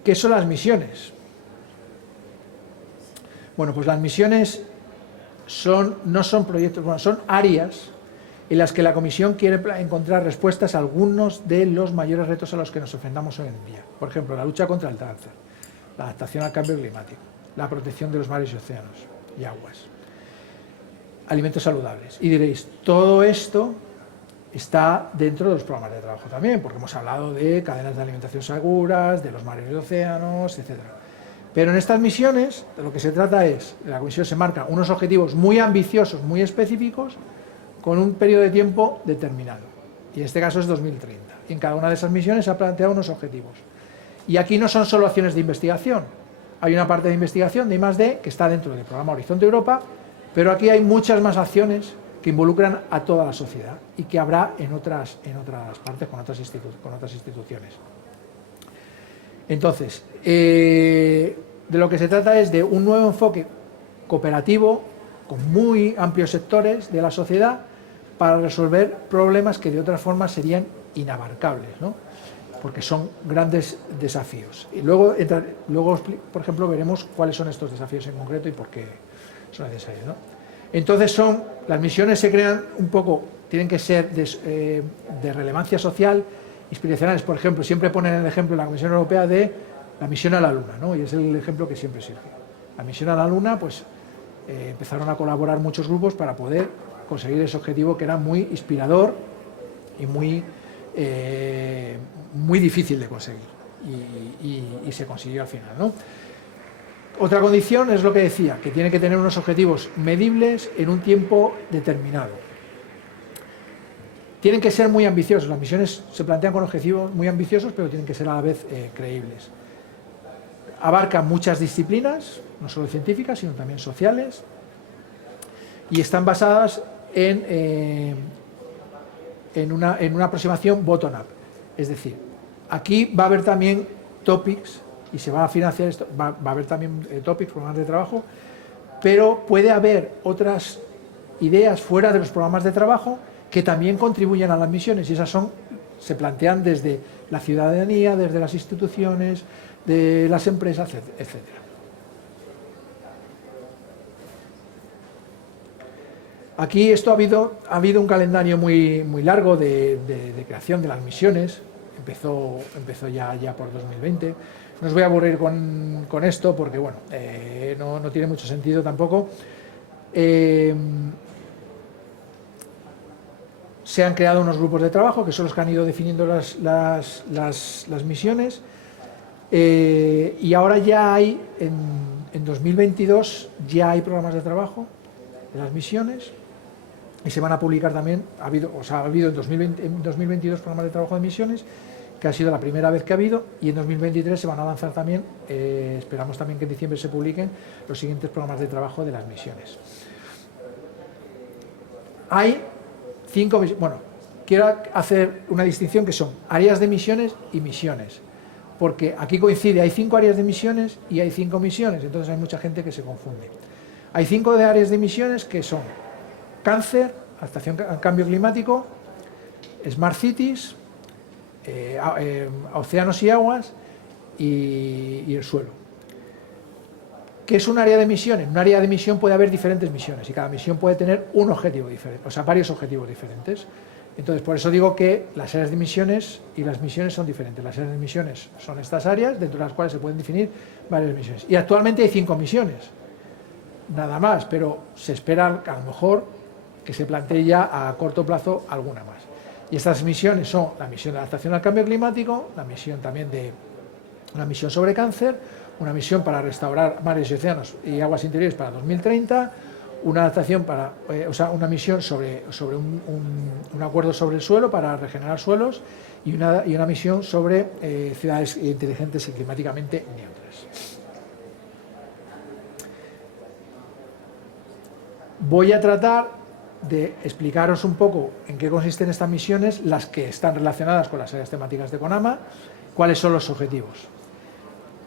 ¿Qué son las misiones? Bueno, pues las misiones no son proyectos, bueno, son áreas en las que la Comisión quiere encontrar respuestas a algunos de los mayores retos a los que nos enfrentamos hoy en día. Por ejemplo, la lucha contra el cáncer, la adaptación al cambio climático, la protección de los mares y océanos y aguas, alimentos saludables. Y diréis, todo esto está dentro de los programas de trabajo también, porque hemos hablado de cadenas de alimentación seguras, de los mares y océanos, etc. Pero en estas misiones, de lo que se trata es, la Comisión se marca unos objetivos muy ambiciosos, muy específicos, con un periodo de tiempo determinado. Y en este caso es 2030. Y en cada una de esas misiones se ha planteado unos objetivos. Y aquí no son solo acciones de investigación. Hay una parte de investigación de I+D que está dentro del programa Horizonte Europa, pero aquí hay muchas más acciones que involucran a toda la sociedad y que habrá en otras partes con otras instituciones. Entonces, de lo que se trata es de un nuevo enfoque cooperativo con muy amplios sectores de la sociedad para resolver problemas que de otra forma serían inabarcables, ¿no? Porque son grandes desafíos. Y luego, por ejemplo, veremos cuáles son estos desafíos en concreto y por qué son necesarios, ¿no? Entonces las misiones se crean un poco, tienen que ser de relevancia social, inspiracionales. Por ejemplo, siempre ponen el ejemplo en la Comisión Europea de la misión a la Luna, ¿no? Y es el ejemplo que siempre sirve. La misión a la Luna, pues empezaron a colaborar muchos grupos para poder conseguir ese objetivo que era muy inspirador y muy difícil de conseguir. Y se consiguió al final, ¿no? Otra condición es lo que decía, que tiene que tener unos objetivos medibles en un tiempo determinado. Tienen que ser muy ambiciosos. Las misiones se plantean con objetivos muy ambiciosos, pero tienen que ser a la vez creíbles. Abarcan muchas disciplinas, no solo científicas, sino también sociales, y están basadas en una aproximación bottom-up. Es decir, aquí va a haber también topics, y se va a financiar esto, va a haber también topics, programas de trabajo, pero puede haber otras ideas fuera de los programas de trabajo que también contribuyen a las misiones, y esas se plantean desde la ciudadanía, desde las instituciones, de las empresas, etcétera. Aquí esto ha habido un calendario muy largo de creación de las misiones. Empezó ya por 2020. No os voy a aburrir con esto porque bueno, no tiene mucho sentido tampoco. Se han creado unos grupos de trabajo que son los que han ido definiendo las misiones, y ahora ya hay, en 2022, ya hay programas de trabajo de las misiones, y se van a publicar también. Ha habido en 2022 programas de trabajo de misiones, que ha sido la primera vez que ha habido, y en 2023 se van a lanzar también, esperamos también que en diciembre se publiquen los siguientes programas de trabajo de las misiones. Hay 5, bueno, quiero hacer una distinción que son áreas de misiones y misiones, porque aquí coincide, hay 5 áreas de misiones y hay 5 misiones, entonces hay mucha gente que se confunde. Hay 5 áreas de misiones que son cáncer, adaptación al cambio climático, Smart Cities, océanos y aguas y el suelo. ¿Qué es un área de misión? En un área de misión puede haber diferentes misiones y cada misión puede tener un objetivo diferente, o sea, varios objetivos diferentes. Entonces, por eso digo que las áreas de misiones y las misiones son diferentes. Las áreas de misiones son estas áreas dentro de las cuales se pueden definir varias misiones. Y actualmente hay 5 misiones, nada más, pero se espera que a lo mejor que se plantee ya a corto plazo alguna más. Y estas misiones son la misión de adaptación al cambio climático, la misión también de una misión sobre cáncer, una misión para restaurar mares y océanos y aguas interiores para 2030, una adaptación para, una misión sobre un acuerdo sobre el suelo para regenerar suelos y una misión sobre ciudades inteligentes y climáticamente neutras. Voy a tratar de explicaros un poco en qué consisten estas misiones, las que están relacionadas con las áreas temáticas de CONAMA, cuáles son los objetivos.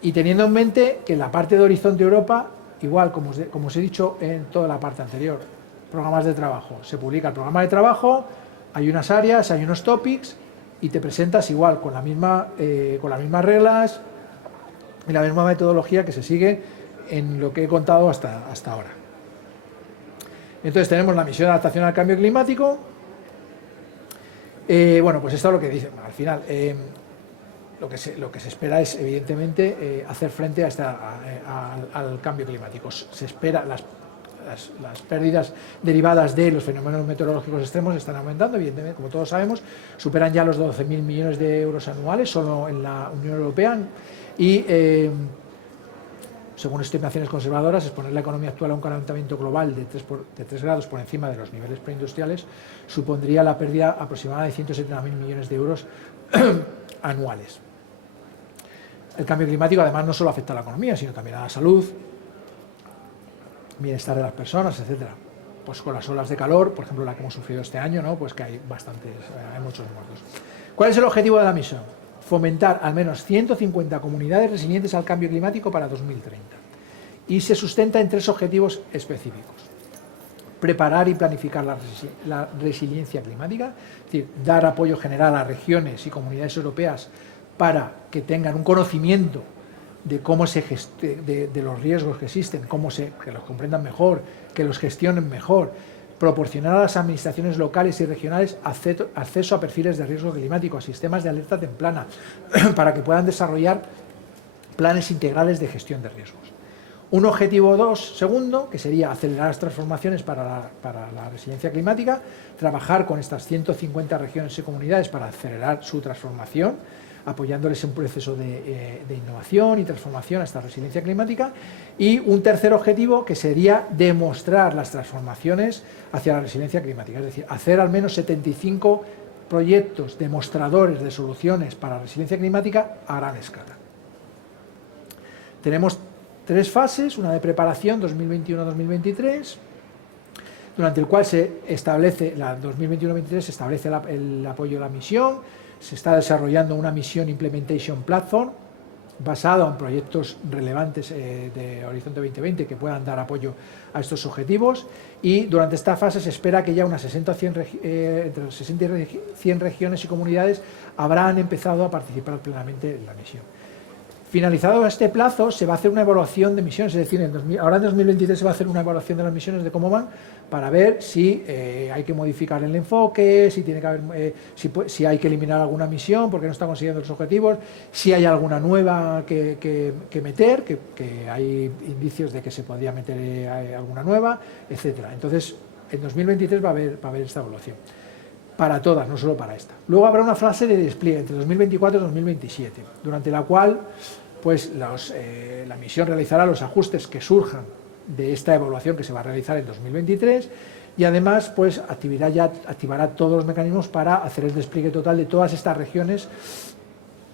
Y teniendo en mente que en la parte de Horizonte Europa, igual como os he dicho en toda la parte anterior, programas de trabajo, se publica el programa de trabajo, hay unas áreas, hay unos topics y te presentas igual con las mismas reglas y la misma metodología que se sigue en lo que he contado hasta ahora. Entonces tenemos la misión de adaptación al cambio climático. Bueno, pues esto es lo que dice al final. Lo que se espera es, evidentemente, hacer frente al cambio climático. Se espera, las pérdidas derivadas de los fenómenos meteorológicos extremos están aumentando, evidentemente, como todos sabemos, superan ya los 12.000 millones de euros anuales solo en la Unión Europea y, según estimaciones conservadoras, exponer la economía actual a un calentamiento global de 3 grados por encima de los niveles preindustriales supondría la pérdida aproximada de 170.000 millones de euros anuales. El cambio climático además no solo afecta a la economía, sino también a la salud, bienestar de las personas, etcétera. Pues con las olas de calor, por ejemplo la que hemos sufrido este año, ¿no? Pues que hay muchos muertos. ¿Cuál es el objetivo de la misión? Fomentar al menos 150 comunidades resilientes al cambio climático para 2030. Y se sustenta en 3 objetivos específicos. Preparar y planificar la resiliencia climática, es decir, dar apoyo general a regiones y comunidades europeas para que tengan un conocimiento de cómo de los riesgos que existen, que los comprendan mejor, que los gestionen mejor, proporcionar a las administraciones locales y regionales acceso a perfiles de riesgo climático, a sistemas de alerta temprana, para que puedan desarrollar planes integrales de gestión de riesgos. Un objetivo segundo, que sería acelerar las transformaciones para la resiliencia climática, trabajar con estas 150 regiones y comunidades para acelerar su transformación, apoyándoles en un proceso de innovación y transformación a esta resiliencia climática. Y un tercer objetivo, que sería demostrar las transformaciones hacia la resiliencia climática, es decir, hacer al menos 75 proyectos demostradores de soluciones para la resiliencia climática a gran escala. Tenemos 3 fases, una de preparación 2021-2023, durante el cual se establece, la 2021-2023 se establece el apoyo a la misión. Se está desarrollando una Mission Implementation Platform basada en proyectos relevantes de Horizonte 2020 que puedan dar apoyo a estos objetivos, y durante esta fase se espera que ya unas 60 o 100, entre 60 y 100 regiones y comunidades habrán empezado a participar plenamente en la misión. Finalizado este plazo, se va a hacer una evaluación de misiones, es decir, ahora en 2023 se va a hacer una evaluación de las misiones de cómo van, para ver si hay que modificar el enfoque, si tiene que haber, si hay que eliminar alguna misión porque no está consiguiendo los objetivos, si hay alguna nueva que meter, que hay indicios de que se podría meter alguna nueva, etcétera. Entonces, en 2023 va a haber esta evaluación. Para todas, no solo para esta. Luego habrá una fase de despliegue entre 2024 y 2027, durante la cual pues, la misión realizará los ajustes que surjan de esta evaluación que se va a realizar en 2023, y además pues, activará todos los mecanismos para hacer el despliegue total de todas estas regiones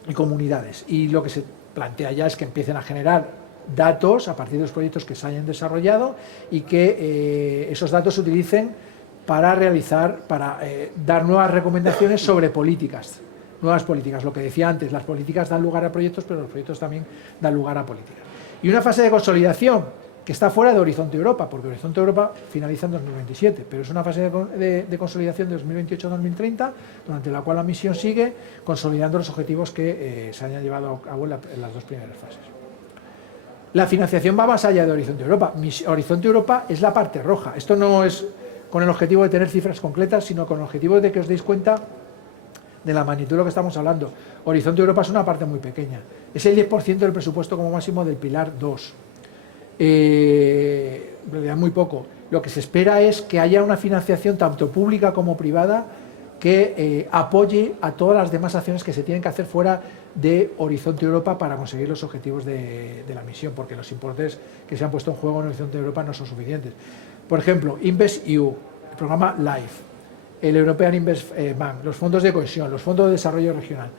y comunidades. Y lo que se plantea ya es que empiecen a generar datos a partir de los proyectos que se hayan desarrollado y que esos datos se utilicen para dar nuevas recomendaciones sobre nuevas políticas. Lo que decía antes, las políticas dan lugar a proyectos, pero los proyectos también dan lugar a políticas. Y una fase de consolidación que está fuera de Horizonte Europa, porque Horizonte Europa finaliza en 2027, pero es una fase de consolidación de 2028 a 2030, durante la cual la misión sigue consolidando los objetivos que se hayan llevado a cabo en las 2 primeras fases. La financiación va más allá de Horizonte Europa. Horizonte Europa es la parte roja. Esto no es con el objetivo de tener cifras concretas, sino con el objetivo de que os deis cuenta de la magnitud de lo que estamos hablando. Horizonte Europa es una parte muy pequeña. Es el 10% del presupuesto como máximo del Pilar 2. En realidad muy poco. lo que se espera es que haya una financiación tanto pública como privada que apoye a todas las demás acciones que se tienen que hacer fuera de Horizonte Europa para conseguir los objetivos de la misión, porque los importes que se han puesto en juego en Horizonte Europa no son suficientes. Por ejemplo, InvestEU, el programa LIFE, el European Invest Bank, los fondos de cohesión, los fondos de desarrollo regional,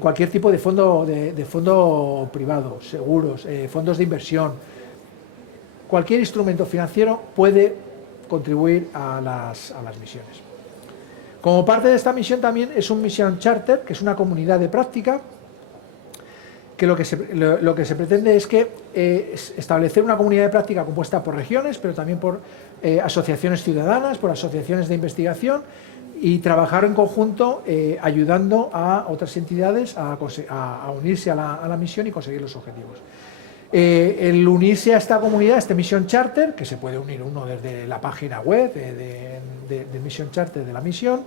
cualquier tipo de fondo privado, seguros, fondos de inversión, cualquier instrumento financiero puede contribuir a las misiones. Como parte de esta misión también es un Mission Charter, que es una comunidad de práctica, que lo que se pretende es que establecer una comunidad de práctica compuesta por regiones, pero también por asociaciones ciudadanas, por asociaciones de investigación, y trabajar en conjunto ayudando a otras entidades a unirse a la misión y conseguir los objetivos. El unirse a esta comunidad, a este Mission Charter, que se puede unir uno desde la página web del Mission Charter de la misión,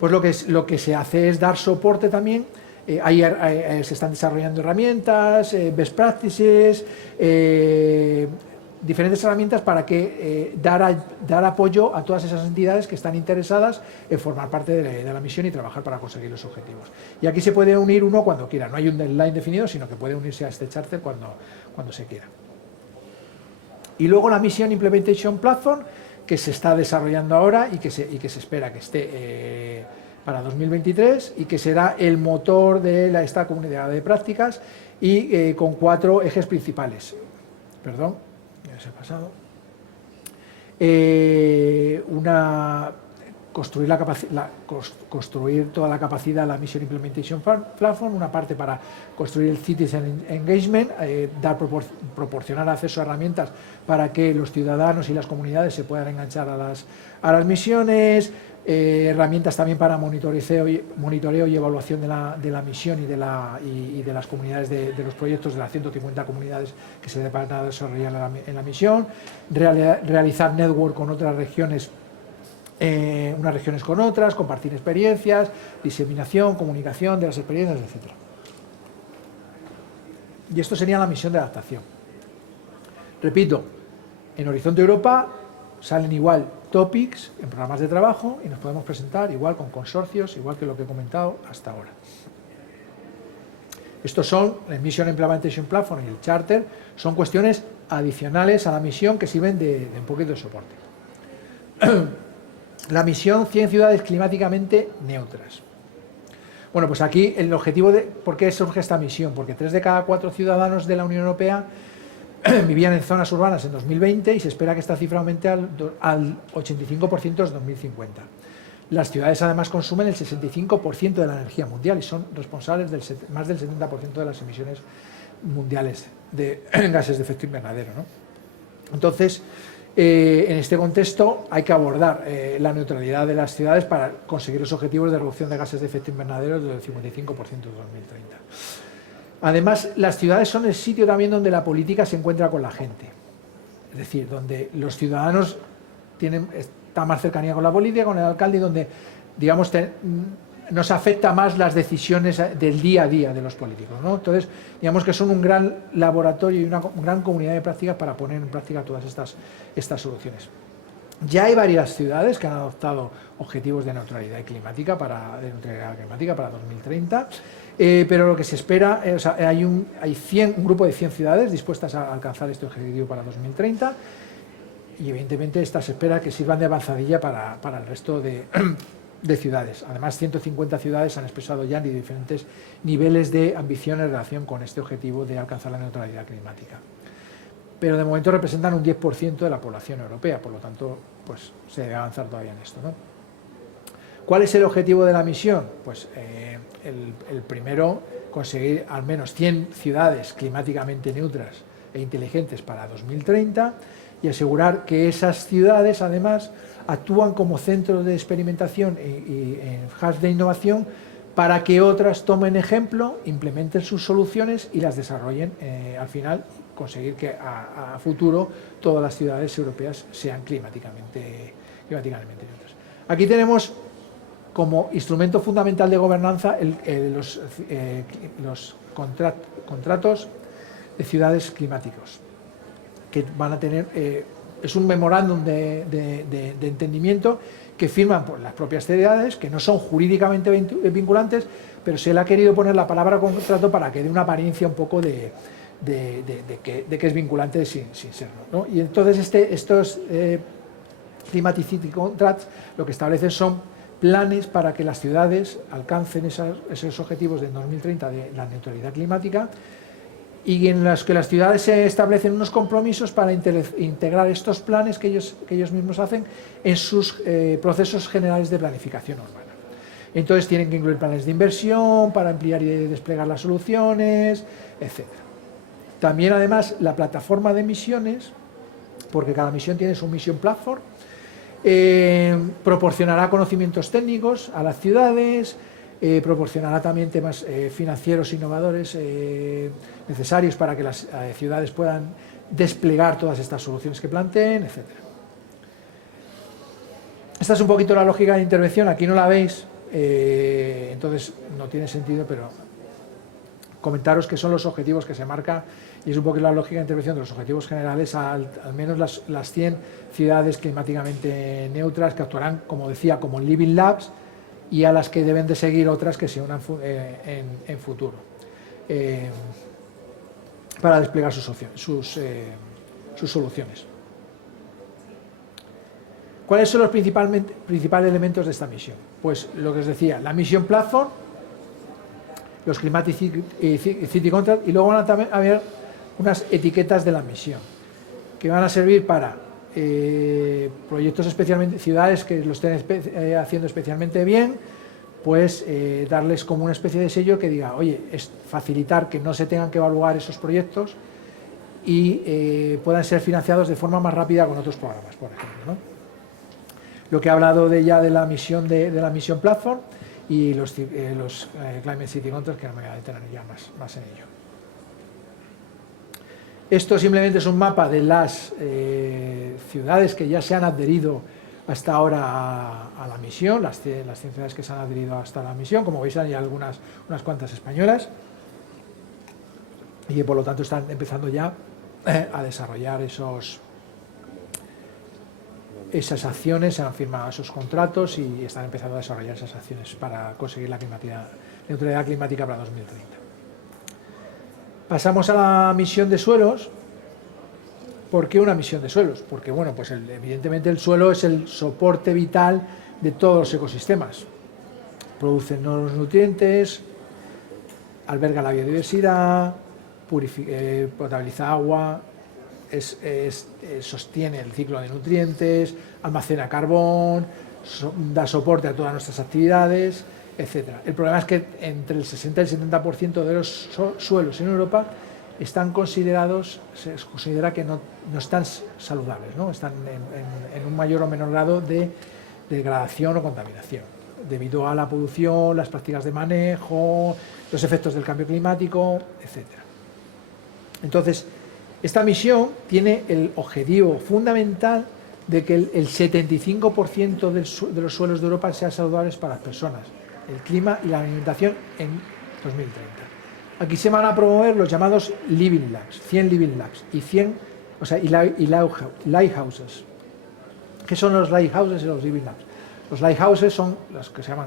pues lo que se hace es dar soporte también. Se están desarrollando herramientas, best practices, diferentes herramientas para que dar apoyo a todas esas entidades que están interesadas en formar parte de la misión y trabajar para conseguir los objetivos. Y aquí se puede unir uno cuando quiera, no hay un deadline definido, sino que puede unirse a este charter cuando se quiera. Y luego la Mission Implementation Platform, que se está desarrollando ahora y que se espera que esté para 2023 y que será el motor de esta comunidad de prácticas y con 4 ejes principales. Perdón. Se ha pasado. Construir toda la capacidad de la Mission Implementation Platform, una parte para construir el Citizen Engagement, proporcionar acceso a herramientas para que los ciudadanos y las comunidades se puedan enganchar a las misiones, herramientas también para monitoreo y evaluación de la misión y de las comunidades de los proyectos de las 150 comunidades que se van a desarrollar en la misión, realizar network con otras regiones, unas regiones con otras, compartir experiencias, diseminación, comunicación de las experiencias, etc. Y esto sería la misión de adaptación. Repito, en Horizonte Europa salen igual topics en programas de trabajo y nos podemos presentar igual con consorcios, igual que lo que he comentado hasta ahora. Estos son el Mission Implementation Platform y el Charter, son cuestiones adicionales a la misión que sirven de un poquito de soporte. La misión 100 ciudades climáticamente neutras. Bueno, pues aquí el objetivo ¿por qué surge esta misión? Porque 3 de cada 4 ciudadanos de la Unión Europea vivían en zonas urbanas en 2020 y se espera que esta cifra aumente al 85% en 2050. Las ciudades además consumen el 65% de la energía mundial y son responsables del más del 70% de las emisiones mundiales de gases de efecto invernadero, ¿no? Entonces, en este contexto hay que abordar la neutralidad de las ciudades para conseguir los objetivos de reducción de gases de efecto invernadero del 55% en 2030. Además, las ciudades son el sitio también donde la política se encuentra con la gente. Es decir, donde los ciudadanos está más cercanía con la política, con el alcalde, y donde, digamos, nos afecta más las decisiones del día a día de los políticos, ¿no? Entonces, digamos que son un gran laboratorio y una gran comunidad de prácticas para poner en práctica todas estas soluciones. Ya hay varias ciudades que han adoptado objetivos de neutralidad climática para 2030, pero lo que se espera, hay un grupo de 100 ciudades dispuestas a alcanzar este objetivo para 2030 y evidentemente estas se espera que sirvan de avanzadilla para el resto de ciudades. Además, 150 ciudades han expresado ya diferentes niveles de ambición en relación con este objetivo de alcanzar la neutralidad climática. Pero de momento representan un 10% de la población europea, por lo tanto, pues se debe avanzar todavía en esto, ¿no? ¿Cuál es el objetivo de la misión? Pues el primero, conseguir al menos 100 ciudades climáticamente neutras e inteligentes para 2030 y asegurar que esas ciudades, además, actúan como centros de experimentación y hubs de innovación para que otras tomen ejemplo, implementen sus soluciones y las desarrollen. Al final, conseguir que a futuro todas las ciudades europeas sean climáticamente neutras. Aquí tenemos como instrumento fundamental de gobernanza los contratos de ciudades climáticos, que van a tener, es un memorándum de entendimiento que firman por las propias ciudades, que no son jurídicamente vinculantes, pero se le ha querido poner la palabra contrato para que dé una apariencia un poco de que es vinculante sin serlo, ¿no? Y entonces estos Climatic City Contracts lo que establecen son planes para que las ciudades alcancen esos objetivos de 2030 de la neutralidad climática, y en los que las ciudades se establecen unos compromisos para integrar estos planes que ellos mismos hacen en sus procesos generales de planificación urbana. Entonces tienen que incluir planes de inversión para ampliar y desplegar las soluciones, etc. También, además, la plataforma de misiones, porque cada misión tiene su Mission Platform, proporcionará conocimientos técnicos a las ciudades, proporcionará también temas financieros innovadores necesarios para que las ciudades puedan desplegar todas estas soluciones que planteen, etc. Esta es un poquito la lógica de intervención, aquí no la veis, entonces no tiene sentido, pero comentaros que son los objetivos que se marca, y es un poco la lógica de intervención de los objetivos generales al menos las 100 ciudades climáticamente neutras que actuarán, como decía, como Living Labs, y a las que deben de seguir otras que se unan en futuro para desplegar sus soluciones. ¿Cuáles son los principales elementos de esta misión? Pues lo que os decía, la Mission Platform, los Climatic City Contracts, y luego van a haber unas etiquetas de la misión que van a servir para proyectos especialmente, ciudades que lo estén haciendo especialmente bien, pues darles como una especie de sello que diga, oye, es facilitar que no se tengan que evaluar esos proyectos y puedan ser financiados de forma más rápida con otros programas, por ejemplo, ¿no? Lo que he hablado ya de la misión de la Mission Platform y los Climate City Contracts, que no me voy a detener ya más en ello. Esto simplemente es un mapa de las ciudades que ya se han adherido hasta ahora a la misión, las 100 ciudades que se han adherido hasta la misión. Como veis, hay unas cuantas españolas, y que por lo tanto están empezando ya a desarrollar esas acciones, se han firmado esos contratos y están empezando a desarrollar esas acciones para conseguir la neutralidad climática para 2030. Pasamos a la misión de suelos. ¿Por qué una misión de suelos? Porque, bueno, pues evidentemente el suelo es el soporte vital de todos los ecosistemas. Produce los nutrientes, alberga la biodiversidad, potabiliza agua, sostiene el ciclo de nutrientes, almacena carbón, da soporte a todas nuestras actividades, etc. El problema es que entre el 60 y el 70% de los suelos en Europa están considerados, se considera que no están saludables, ¿no? Están en un mayor o menor grado de degradación o contaminación, debido a la polución, las prácticas de manejo, los efectos del cambio climático, etc. Entonces, esta misión tiene el objetivo fundamental de que el 75% de los suelos de Europa sean saludables para las personas, el clima y la alimentación en 2030. Aquí se van a promover los llamados Living Labs, 100 Living Labs y Lighthouses. ¿Qué son los Lighthouses y los Living Labs? Los Lighthouses son los que se llaman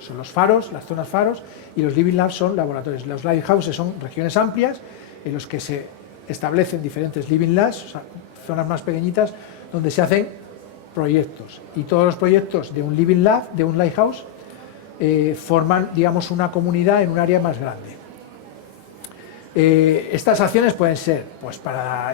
son los faros, las zonas faros, y los Living Labs son laboratorios. Los Lighthouses son regiones amplias en los que se establecen diferentes Living Labs, o sea, zonas más pequeñitas, donde se hacen proyectos. Y todos los proyectos de un Living Lab, de un Lighthouse, forman, digamos, una comunidad en un área más grande. Estas acciones pueden ser, pues,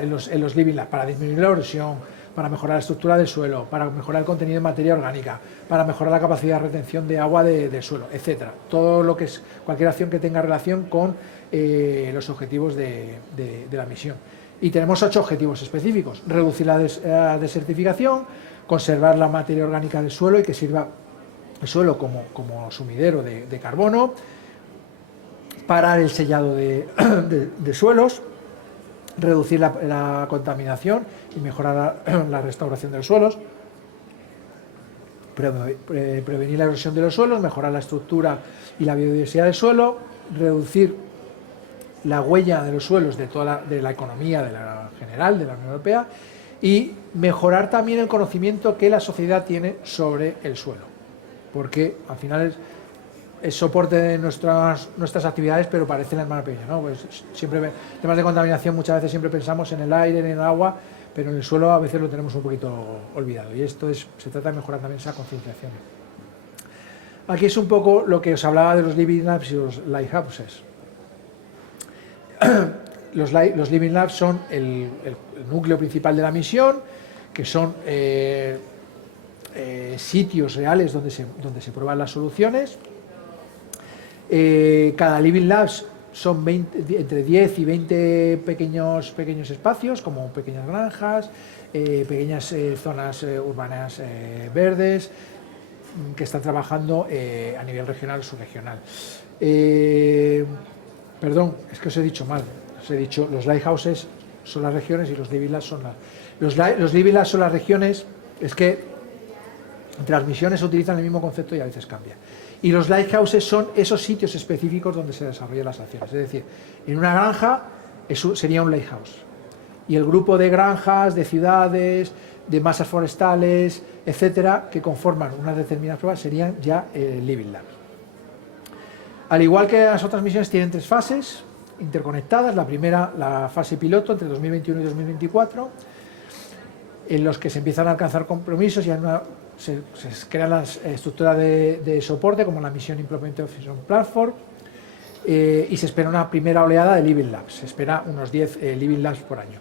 en los Living Labs, para disminuir la erosión, para mejorar la estructura del suelo, para mejorar el contenido de materia orgánica, para mejorar la capacidad de retención de agua del suelo, etcétera. Todo lo que es cualquier acción que tenga relación con los objetivos de la misión. Y tenemos 8 objetivos específicos: reducir la desertificación, conservar la materia orgánica del suelo y que sirva el suelo como sumidero de carbono, parar el sellado de suelos, reducir la contaminación y mejorar la restauración de los suelos, prevenir la erosión de los suelos, mejorar la estructura y la biodiversidad del suelo, reducir la huella de los suelos de toda de la economía de la general de la Unión Europea y mejorar también el conocimiento que la sociedad tiene sobre el suelo, porque al final es soporte de nuestras actividades, pero parece la hermana pequeña, ¿no? Pues siempre temas de contaminación muchas veces siempre pensamos en el aire, en el agua, pero en el suelo a veces lo tenemos un poquito olvidado, y esto se trata de mejorar también esa concienciación. Aquí es un poco lo que os hablaba de los living labs y los lighthouses. Los living labs son el núcleo principal de la misión, que son sitios reales donde se prueban las soluciones. Cada living labs son entre 10 y 20 pequeños espacios, como pequeñas granjas, pequeñas zonas urbanas verdes, que están trabajando a nivel regional o subregional. Perdón, es que os he dicho mal. Os he dicho, los lighthouses son las regiones y los living labs son los living labs son las regiones. Es que entre las misiones se utilizan el mismo concepto y a veces cambia. Y los lighthouses son esos sitios específicos donde se desarrollan las acciones. Es decir, en una granja eso sería un lighthouse. Y el grupo de granjas, de ciudades, de masas forestales, etcétera, que conforman unas determinadas pruebas serían ya living labs. Al igual que las otras misiones, tienen 3 fases interconectadas. La primera, la fase piloto, entre 2021 y 2024, en los que se empiezan a alcanzar compromisos y se crean las estructuras de soporte, como la misión Implementation Platform, y se espera una primera oleada de living labs. Se espera unos 10 living labs por año.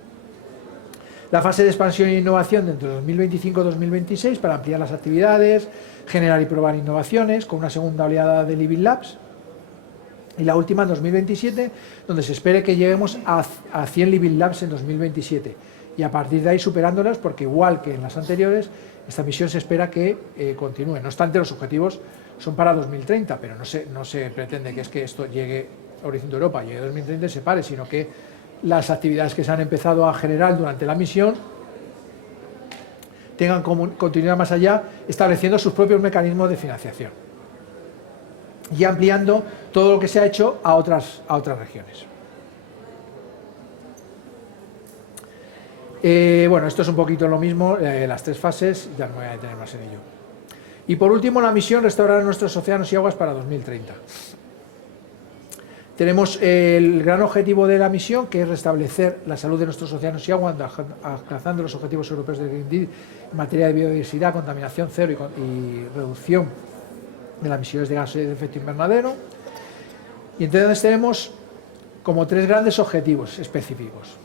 La fase de expansión e innovación dentro de 2025-2026 para ampliar las actividades, generar y probar innovaciones, con una segunda oleada de living labs. Y la última en 2027, donde se espere que lleguemos a 100 living labs en 2027. Y a partir de ahí superándolas, porque igual que en las anteriores, esta misión se espera que continúe. No obstante, los objetivos son para 2030, pero no se pretende que esto llegue a Horizonte Europa, llegue a 2030 y se pare, sino que las actividades que se han empezado a generar durante la misión tengan continuidad más allá, estableciendo sus propios mecanismos de financiación y ampliando todo lo que se ha hecho a otras regiones. Bueno, esto es un poquito lo mismo, las 3 fases, ya no me voy a detener más en ello. Y por último, la misión restaurar nuestros océanos y aguas para 2030. Tenemos el gran objetivo de la misión, que es restablecer la salud de nuestros océanos y aguas, alcanzando los objetivos europeos del Green Deal en materia de biodiversidad, contaminación cero y reducción de las emisiones de gases de efecto invernadero. Y entonces tenemos como 3 grandes objetivos específicos.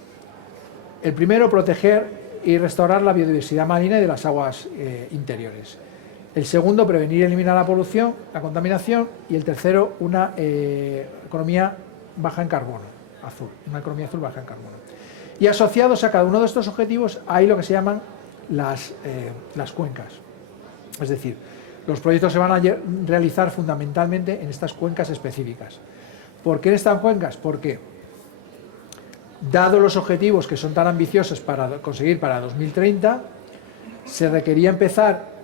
El primero, proteger y restaurar la biodiversidad marina y de las aguas interiores. El segundo, prevenir y eliminar la polución, la contaminación. Y el tercero, una economía baja en carbono, azul, una economía azul baja en carbono. Y asociados a cada uno de estos objetivos hay lo que se llaman las cuencas. Es decir, los proyectos se van a realizar fundamentalmente en estas cuencas específicas. ¿Por qué en estas cuencas? Porque, dado los objetivos que son tan ambiciosos para conseguir para 2030, se requería empezar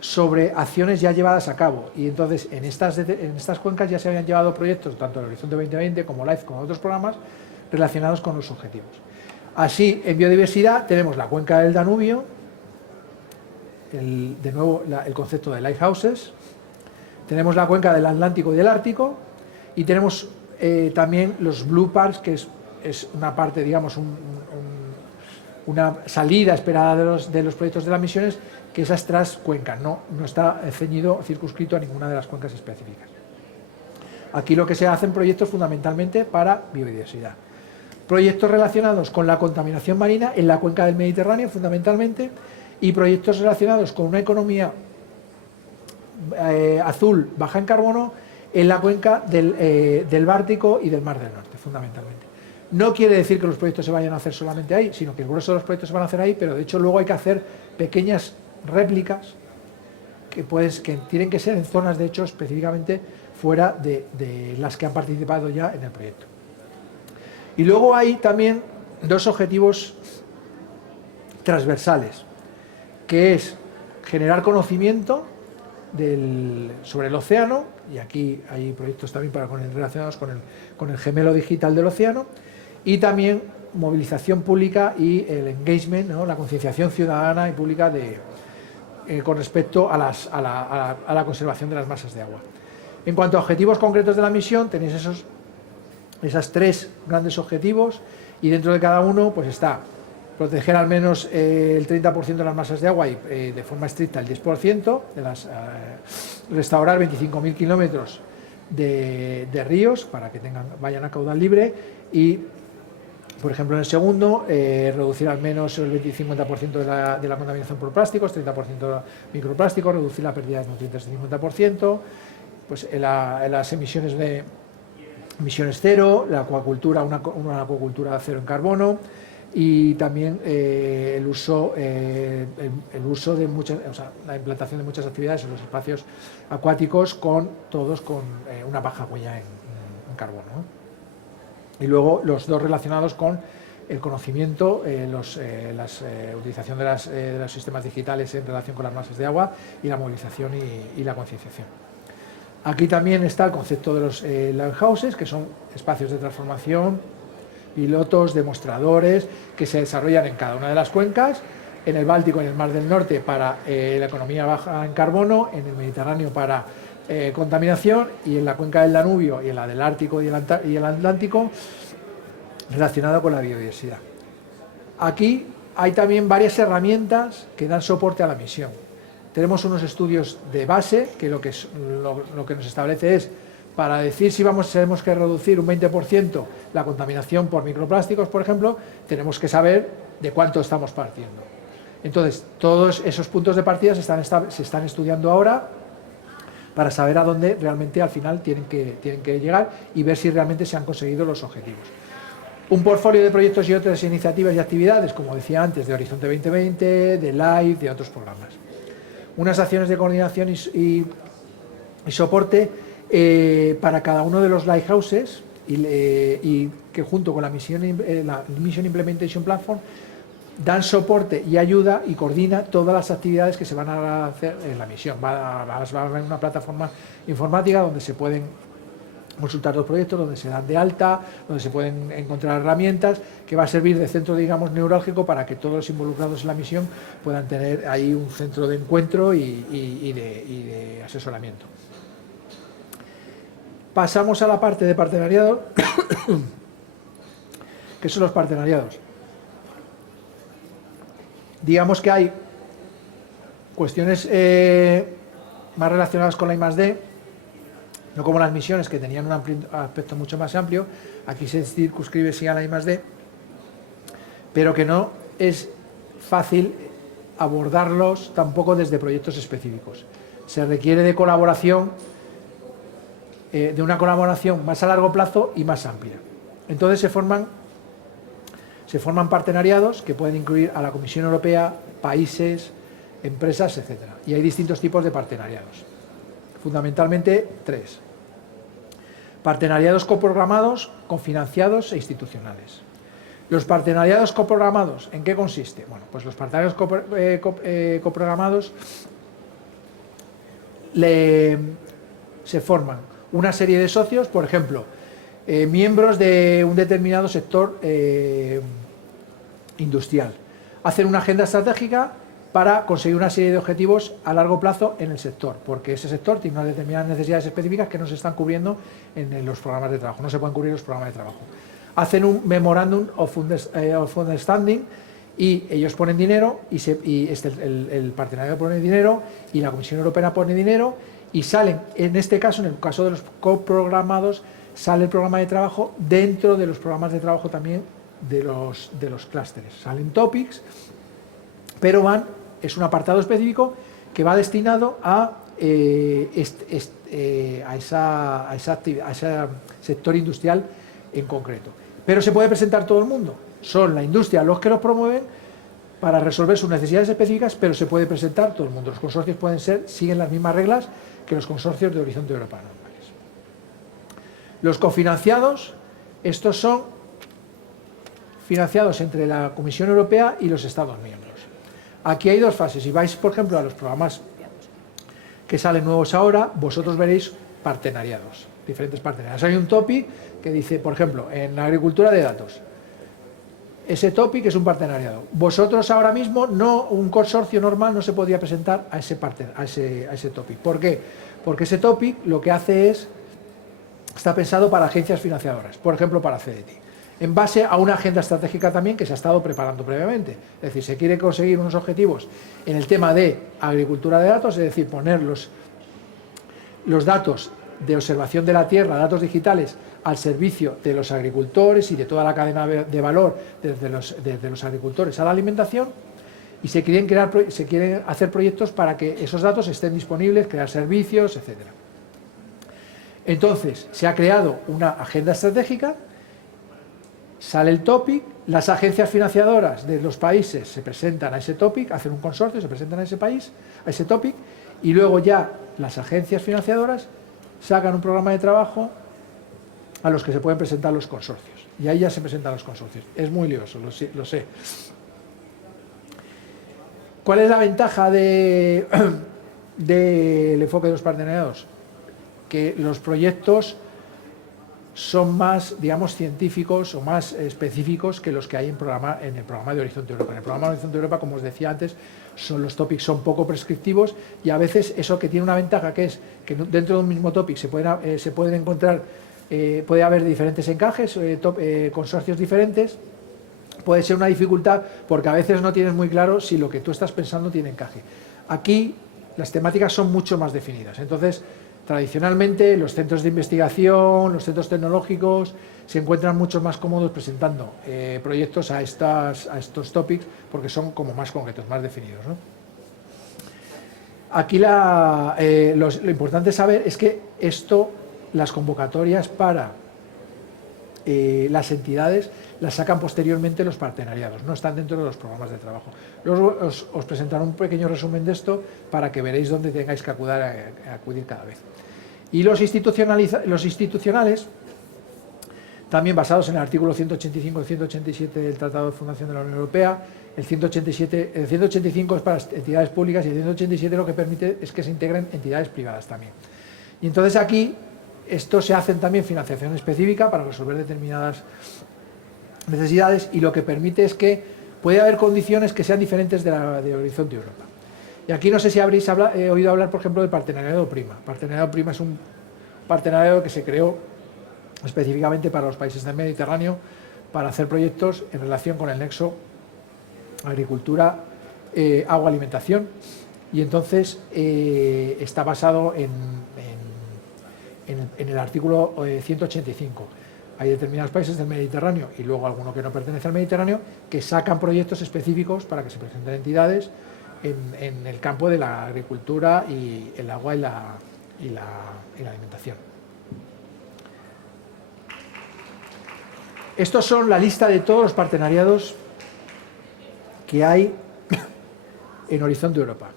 sobre acciones ya llevadas a cabo, y entonces en estas cuencas ya se habían llevado proyectos tanto en el Horizonte 2020 como LIFE como otros programas relacionados con los objetivos. Así, en biodiversidad tenemos la cuenca del Danubio, de nuevo el concepto de lighthouses, tenemos la cuenca del Atlántico y del Ártico, y tenemos también los blue parks, que es una parte, digamos, una salida esperada de los proyectos de las misiones, que esas tras cuencas, no está ceñido, circunscrito a ninguna de las cuencas específicas. Aquí lo que se hacen proyectos fundamentalmente para biodiversidad. Proyectos relacionados con la contaminación marina en la cuenca del Mediterráneo, fundamentalmente, y proyectos relacionados con una economía azul baja en carbono en la cuenca del Báltico y del Mar del Norte, fundamentalmente. No quiere decir que los proyectos se vayan a hacer solamente ahí, sino que el grueso de los proyectos se van a hacer ahí, pero de hecho luego hay que hacer pequeñas réplicas que tienen que ser en zonas, de hecho, específicamente fuera de las que han participado ya en el proyecto. Y luego hay también 2 objetivos transversales, que es generar conocimiento sobre el océano, y aquí hay proyectos también relacionados con el gemelo digital del océano, y también movilización pública y el engagement, ¿no? La concienciación ciudadana y pública con respecto a la conservación de las masas de agua. En cuanto a objetivos concretos de la misión, tenéis esos 3 grandes objetivos, y dentro de cada uno pues está proteger al menos el 30% de las masas de agua y de forma estricta el 10%, restaurar 25.000 kilómetros de ríos para que vayan a caudal libre, y por ejemplo en el segundo reducir al menos el 50% de la contaminación por plásticos, 30% de microplásticos, reducir la pérdida de nutrientes del 50%, pues las emisiones cero, la acuacultura, una acuacultura cero en carbono, y también el uso de la implantación de muchas actividades en los espacios acuáticos con una baja huella en carbono, ¿no? Y luego los 2 relacionados con el conocimiento, la utilización de los sistemas digitales en relación con las masas de agua, y la movilización y la concienciación. Aquí también está el concepto de los lighthouses, que son espacios de transformación, pilotos, demostradores, que se desarrollan en cada una de las cuencas, en el Báltico y en el Mar del Norte para la economía baja en carbono, en el Mediterráneo para contaminación, y en la cuenca del Danubio y en la del Ártico y el Atlántico relacionado con la biodiversidad. Aquí hay también varias herramientas que dan soporte a la misión. Tenemos unos estudios de base que lo que nos establece es, para decir si tenemos que reducir un 20% la contaminación por microplásticos, por ejemplo, tenemos que saber de cuánto estamos partiendo. Entonces, todos esos puntos de partida se están estudiando ahora para saber a dónde realmente al final tienen que llegar y ver si realmente se han conseguido los objetivos. Un portfolio de proyectos y otras iniciativas y actividades, como decía antes, de Horizonte 2020, de LIFE, de otros programas. Unas acciones de coordinación y soporte para cada uno de los lighthouses, y que junto con la Mission Implementation Platform dan soporte y ayuda y coordina todas las actividades que se van a hacer en la misión. Va a haber una plataforma informática donde se pueden consultar los proyectos, donde se dan de alta, donde se pueden encontrar herramientas, que va a servir de centro, digamos, neurálgico para que todos los involucrados en la misión puedan tener ahí un centro de encuentro y de asesoramiento. Pasamos a la parte de partenariado. ¿Qué son los partenariados? Digamos que hay cuestiones más relacionadas con la I+D, no como las misiones, que tenían un aspecto mucho más amplio. Aquí se circunscribe sí a la I+D, pero que no es fácil abordarlos tampoco desde proyectos específicos. Se requiere de colaboración, de una colaboración más a largo plazo y más amplia. Entonces se forman partenariados que pueden incluir a la Comisión Europea, países, empresas, etc. Y hay distintos tipos de partenariados. Fundamentalmente 3. Partenariados coprogramados, cofinanciados e institucionales. Los partenariados coprogramados, ¿en qué consiste? Bueno, pues los partenariados coprogramados se forman una serie de socios, por ejemplo, miembros de un determinado sector industrial. Hacen una agenda estratégica para conseguir una serie de objetivos a largo plazo en el sector, porque ese sector tiene unas determinadas necesidades específicas que no se están cubriendo en los programas de trabajo, no se pueden cubrir los programas de trabajo. Hacen un Memorandum of Understanding y ellos ponen dinero, el partenario pone dinero y la Comisión Europea pone dinero, y salen, en este caso, en el caso de los coprogramados, sale el programa de trabajo dentro de los programas de trabajo también de los clústeres. Salen topics, pero es un apartado específico que va destinado a ese sector industrial en concreto. Pero se puede presentar todo el mundo. Son la industria los que los promueven para resolver sus necesidades específicas, pero se puede presentar todo el mundo. Los consorcios siguen las mismas reglas que los consorcios de Horizonte Europa normales. Los cofinanciados, estos son financiados entre la Comisión Europea y los Estados miembros. Aquí hay 2 fases. Si vais, por ejemplo, a los programas que salen nuevos ahora, vosotros veréis partenariados, diferentes partenariados. Hay un topic que dice, por ejemplo, en agricultura de datos, ese topic es un partenariado. Vosotros ahora mismo, un consorcio normal no se podría presentar a ese topic. ¿Por qué? Porque ese topic lo que hace está pensado para agencias financiadoras, por ejemplo para CDT, en base a una agenda estratégica también que se ha estado preparando previamente. Es decir, se quiere conseguir unos objetivos en el tema de agricultura de datos, es decir, poner los datos de observación de la tierra, datos digitales, al servicio de los agricultores y de toda la cadena de valor, desde los agricultores a la alimentación, y se quieren hacer proyectos para que esos datos estén disponibles, crear servicios, etc. Entonces, se ha creado una agenda estratégica, sale el topic, las agencias financiadoras de los países se presentan a ese topic, hacen un consorcio, se presentan a ese país, a ese topic, y luego ya las agencias financiadoras sacan un programa de trabajo a los que se pueden presentar los consorcios. Y ahí ya se presentan los consorcios. Es muy lioso, lo sé. ¿Cuál es la ventaja del enfoque de los partenariados? Que los proyectos son más, digamos, científicos o más específicos que los que hay en el programa de Horizonte Europa. En el programa de Horizonte Europa, como os decía antes, los topics son poco prescriptivos, y a veces eso que tiene una ventaja, que es que dentro de un mismo topic se pueden encontrar, puede haber diferentes encajes, consorcios diferentes. Puede ser una dificultad porque a veces no tienes muy claro si lo que tú estás pensando tiene encaje. Aquí las temáticas son mucho más definidas. Entonces, tradicionalmente los centros de investigación, los centros tecnológicos se encuentran mucho más cómodos presentando proyectos a estos topics porque son como más concretos, más definidos, ¿no? Aquí lo importante saber es que las convocatorias para las entidades las sacan posteriormente los partenariados, no están dentro de los programas de trabajo. Luego os presentaré un pequeño resumen de esto para que veréis dónde tengáis que acudir cada vez. Y los institucionales, también basados en el artículo 185 y 187 del Tratado de Fundación de la Unión Europea. El 185 es para entidades públicas y el 187 lo que permite es que se integren entidades privadas también. Y entonces aquí, esto se hacen también financiación específica para resolver determinadas necesidades, y lo que permite es que puede haber condiciones que sean diferentes de Horizonte Europa. Y aquí no sé si habréis oído hablar, por ejemplo, del Partenariado Prima. Partenariado Prima es un partenariado que se creó específicamente para los países del Mediterráneo para hacer proyectos en relación con el nexo agricultura, agua, alimentación, y entonces está basado en el artículo 185. Hay determinados países del Mediterráneo y luego alguno que no pertenece al Mediterráneo que sacan proyectos específicos para que se presenten entidades en el campo de la agricultura y el agua y la alimentación. Estos son la lista de todos los partenariados que hay en Horizonte Europa.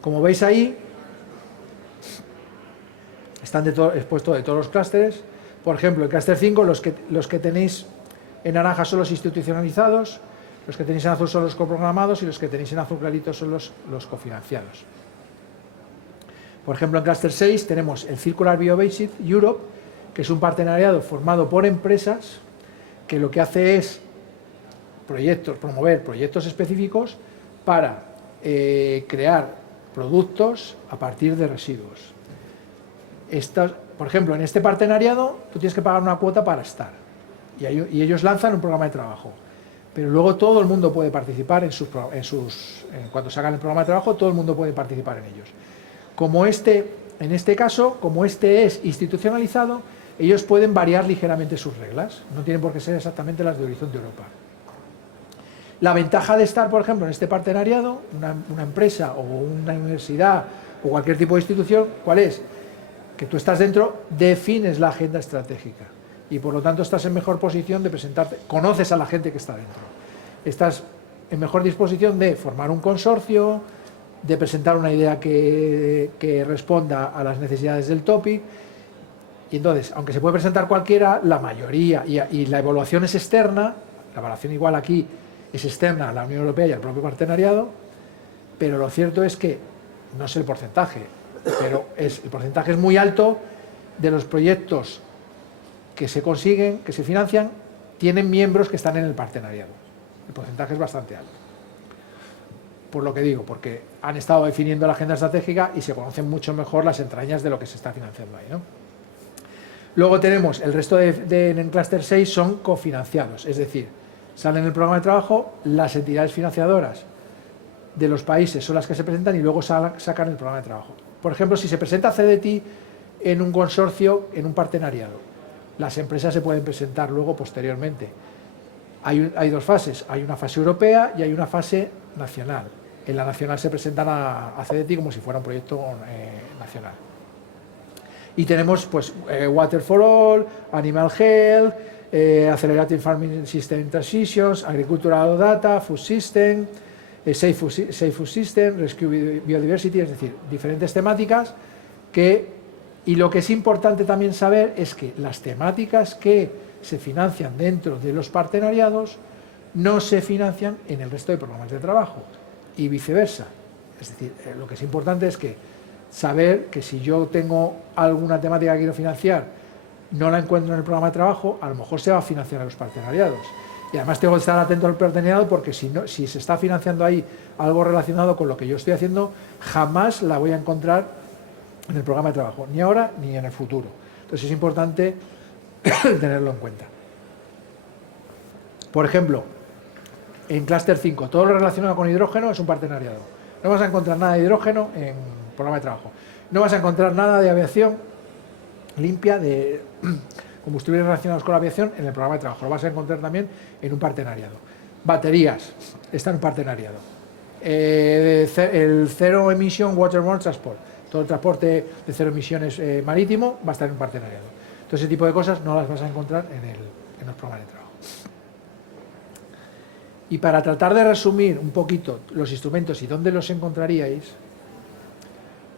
Como veis ahí, están expuestos de todos los clústeres. Por ejemplo, el clúster 5, los que tenéis en naranja son los institucionalizados, los que tenéis en azul son los coprogramados y los que tenéis en azul clarito son los cofinanciados. Por ejemplo, en clúster 6 tenemos el Circular Biobasic Europe, que es un partenariado formado por empresas que lo que hace es promover proyectos específicos para crear productos a partir de residuos. Por ejemplo, en este partenariado tú tienes que pagar una cuota para estar y ellos lanzan un programa de trabajo, pero luego todo el mundo puede participar cuando sacan el programa de trabajo, todo el mundo puede participar en ellos. En este caso, como este es institucionalizado, ellos pueden variar ligeramente sus reglas, no tienen por qué ser exactamente las de Horizonte Europa. La ventaja de estar, por ejemplo, en este partenariado, una empresa o una universidad o cualquier tipo de institución, ¿cuál es? Que tú estás dentro, defines la agenda estratégica y por lo tanto estás en mejor posición de presentarte, conoces a la gente que está dentro, estás en mejor disposición de formar un consorcio, de presentar una idea que responda a las necesidades del topic. Y entonces, aunque se puede presentar cualquiera, la mayoría, y la evaluación es externa, la evaluación igual aquí es externa a la Unión Europea y al propio partenariado, pero lo cierto es que, no sé el porcentaje, pero el porcentaje es muy alto de los proyectos que se consiguen, que se financian, tienen miembros que están en el partenariado. El porcentaje es bastante alto. Por lo que digo, porque han estado definiendo la agenda estratégica y se conocen mucho mejor las entrañas de lo que se está financiando ahí, ¿no? Luego tenemos el resto en Cluster 6 son cofinanciados, es decir, salen en el programa de trabajo, las entidades financiadoras de los países son las que se presentan y luego sacan el programa de trabajo. Por ejemplo, si se presenta CDTI en un consorcio, en un partenariado, las empresas se pueden presentar luego posteriormente. Hay dos fases, hay una fase europea y hay una fase nacional. En la nacional se presentan a CDTI como si fuera un proyecto nacional. Y tenemos pues Water for All, Animal Health, Accelerated Farming System Transitions, Agricultural Data, Food System, Safe Food System, Rescue Biodiversity, es decir, diferentes temáticas y lo que es importante también saber es que las temáticas que se financian dentro de los partenariados no se financian en el resto de programas de trabajo y viceversa. Es decir, lo que es importante es que saber que si yo tengo alguna temática que quiero financiar, no la encuentro en el programa de trabajo, a lo mejor se va a financiar en los partenariados. Y además tengo que estar atento al partenariado porque si se está financiando ahí algo relacionado con lo que yo estoy haciendo, jamás la voy a encontrar en el programa de trabajo, ni ahora ni en el futuro. Entonces es importante tenerlo en cuenta. Por ejemplo, en Cluster 5, todo lo relacionado con hidrógeno es un partenariado. No vas a encontrar nada de hidrógeno en programa de trabajo. No vas a encontrar nada de aviación limpia, de combustibles relacionados con la aviación en el programa de trabajo. Lo vas a encontrar también en un partenariado. Baterías, está en un partenariado. El Zero Emission Waterborne Transport, todo el transporte de cero emisiones marítimo va a estar en un partenariado. Todo ese tipo de cosas no las vas a encontrar en los programas de trabajo. Y para tratar de resumir un poquito los instrumentos y dónde los encontraríais,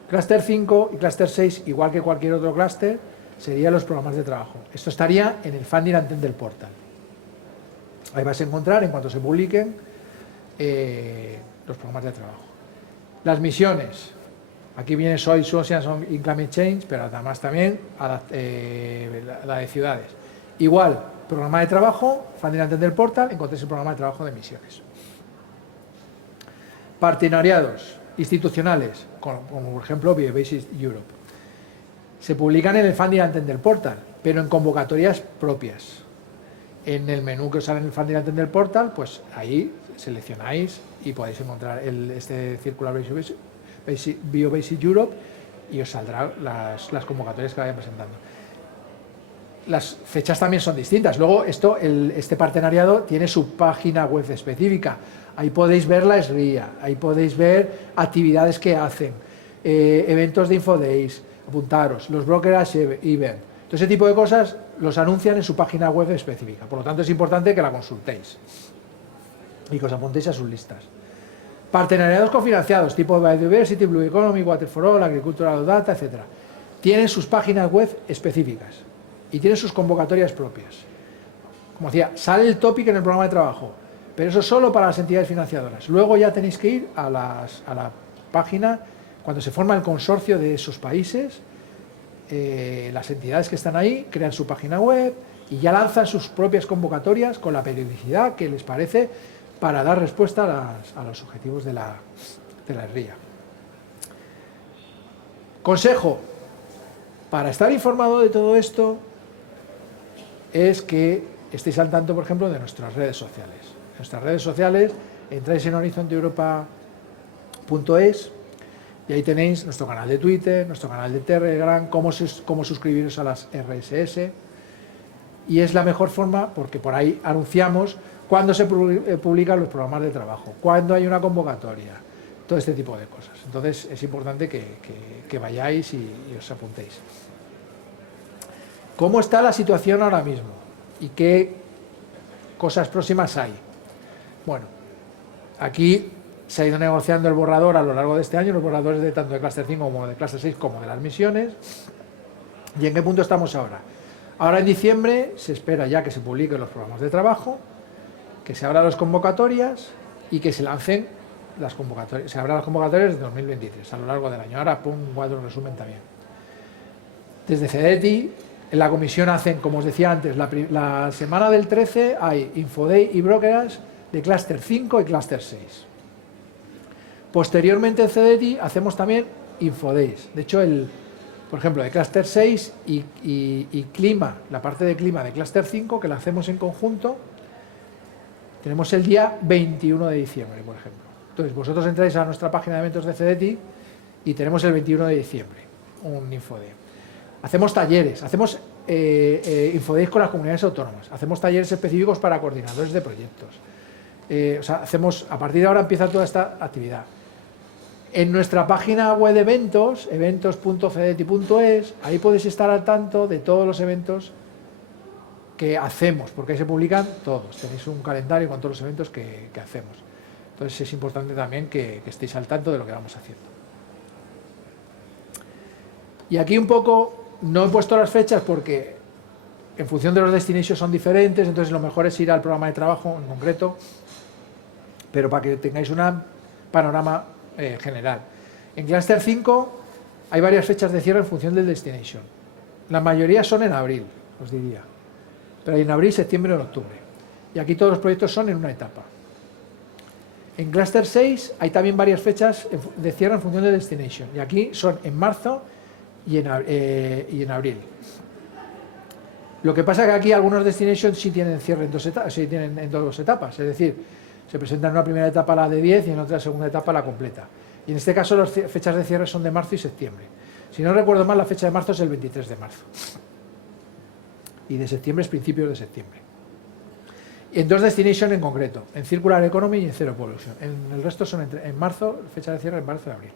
Cluster 5 y Cluster 6, igual que cualquier otro clúster, serían los programas de trabajo. Esto estaría en el Funding and Tender Portal. Ahí vais a encontrar, en cuanto se publiquen, los programas de trabajo. Las misiones. Aquí viene Soil Oceans in Climate Change, pero además también la de ciudades. Igual, programa de trabajo, Funding and Tender Portal, encontréis el programa de trabajo de misiones. Partenariados institucionales, como por ejemplo Biobasis Europe. Se publican en el Funding and Tender Portal, pero en convocatorias propias. En el menú que os sale en el Funding and Tender Portal, pues ahí seleccionáis y podéis encontrar este Circular Biobasis Europe y os saldrán las convocatorias que vayan presentando. Las fechas también son distintas. Luego este partenariado tiene su página web específica. Ahí podéis ver la SRIA, ahí podéis ver actividades que hacen, eventos de Infodays, apuntaros, los Brokers Event. Todo ese tipo de cosas los anuncian en su página web específica. Por lo tanto, es importante que la consultéis y que os apuntéis a sus listas. Partenariados cofinanciados, tipo Biodiversity, Blue Economy, Water for All, Agricultural Data, etc. Tienen sus páginas web específicas y tienen sus convocatorias propias. Como decía, sale el topic en el programa de trabajo, pero eso solo para las entidades financiadoras. Luego ya tenéis que ir a la página, cuando se forma el consorcio de esos países, las entidades que están ahí crean su página web y ya lanzan sus propias convocatorias con la periodicidad que les parece para dar respuesta a los objetivos de la RIA. Consejo, para estar informado de todo esto, es que estéis al tanto, por ejemplo, de nuestras redes sociales. En nuestras redes sociales entráis en horizonteeuropa.es y ahí tenéis nuestro canal de Twitter, nuestro canal de Telegram, cómo suscribiros a las RSS, y es la mejor forma porque por ahí anunciamos cuándo se publican los programas de trabajo, cuándo hay una convocatoria, todo este tipo de cosas. Entonces es importante que vayáis y os apuntéis. ¿Cómo está la situación ahora mismo? ¿Y qué cosas próximas hay? Bueno, aquí se ha ido negociando el borrador a lo largo de este año, los borradores de tanto de Cluster 5 como de Cluster 6 como de las misiones. ¿Y en qué punto estamos ahora? Ahora en diciembre se espera ya que se publiquen los programas de trabajo, que se abran las convocatorias y que se lancen las convocatorias, se abran las convocatorias de 2023 a lo largo del año. Ahora pongo un cuadro resumen también. Desde CEDETI, en la comisión hacen, como os decía antes, la semana del 13 hay Infoday y Brokerage de Cluster 5 y Cluster 6. Posteriormente en CEDETI hacemos también Infodays. De hecho, por ejemplo, de Cluster 6 y Clima, la parte de Clima de Cluster 5, que la hacemos en conjunto, tenemos el día 21 de diciembre, por ejemplo. Entonces, vosotros entráis a nuestra página de eventos de CEDETI y tenemos el 21 de diciembre un Infoday. Hacemos talleres, hacemos Infodays con las comunidades autónomas, hacemos talleres específicos para coordinadores de proyectos. O sea, a partir de ahora empieza toda esta actividad. En nuestra página web de eventos, eventos.cedeti.es, ahí podéis estar al tanto de todos los eventos que hacemos, porque ahí se publican todos. Tenéis un calendario con todos los eventos que hacemos. Entonces es importante también que estéis al tanto de lo que vamos haciendo. Y aquí un poco, no he puesto las fechas porque en función de los destinations son diferentes, entonces lo mejor es ir al programa de trabajo en concreto, pero para que tengáis un panorama general. En Cluster 5 hay varias fechas de cierre en función del destination. La mayoría son en abril, os diría. Pero hay en abril, septiembre o en octubre. Y aquí todos los proyectos son en una etapa. En Cluster 6 hay también varias fechas de cierre en función del destination. Y aquí son en marzo y en abril. Lo que pasa es que aquí algunos destinations sí tienen cierre en dos etapas. Es decir, se presenta en una primera etapa la de 10 y en otra segunda etapa la completa. Y en este caso las fechas de cierre son de marzo y septiembre. Si no recuerdo mal, la fecha de marzo es el 23 de marzo. Y de septiembre es principios de septiembre. Y en dos destinations en concreto, en Circular Economy y en Zero Pollution. En el resto son en marzo, fecha de cierre en marzo y abril.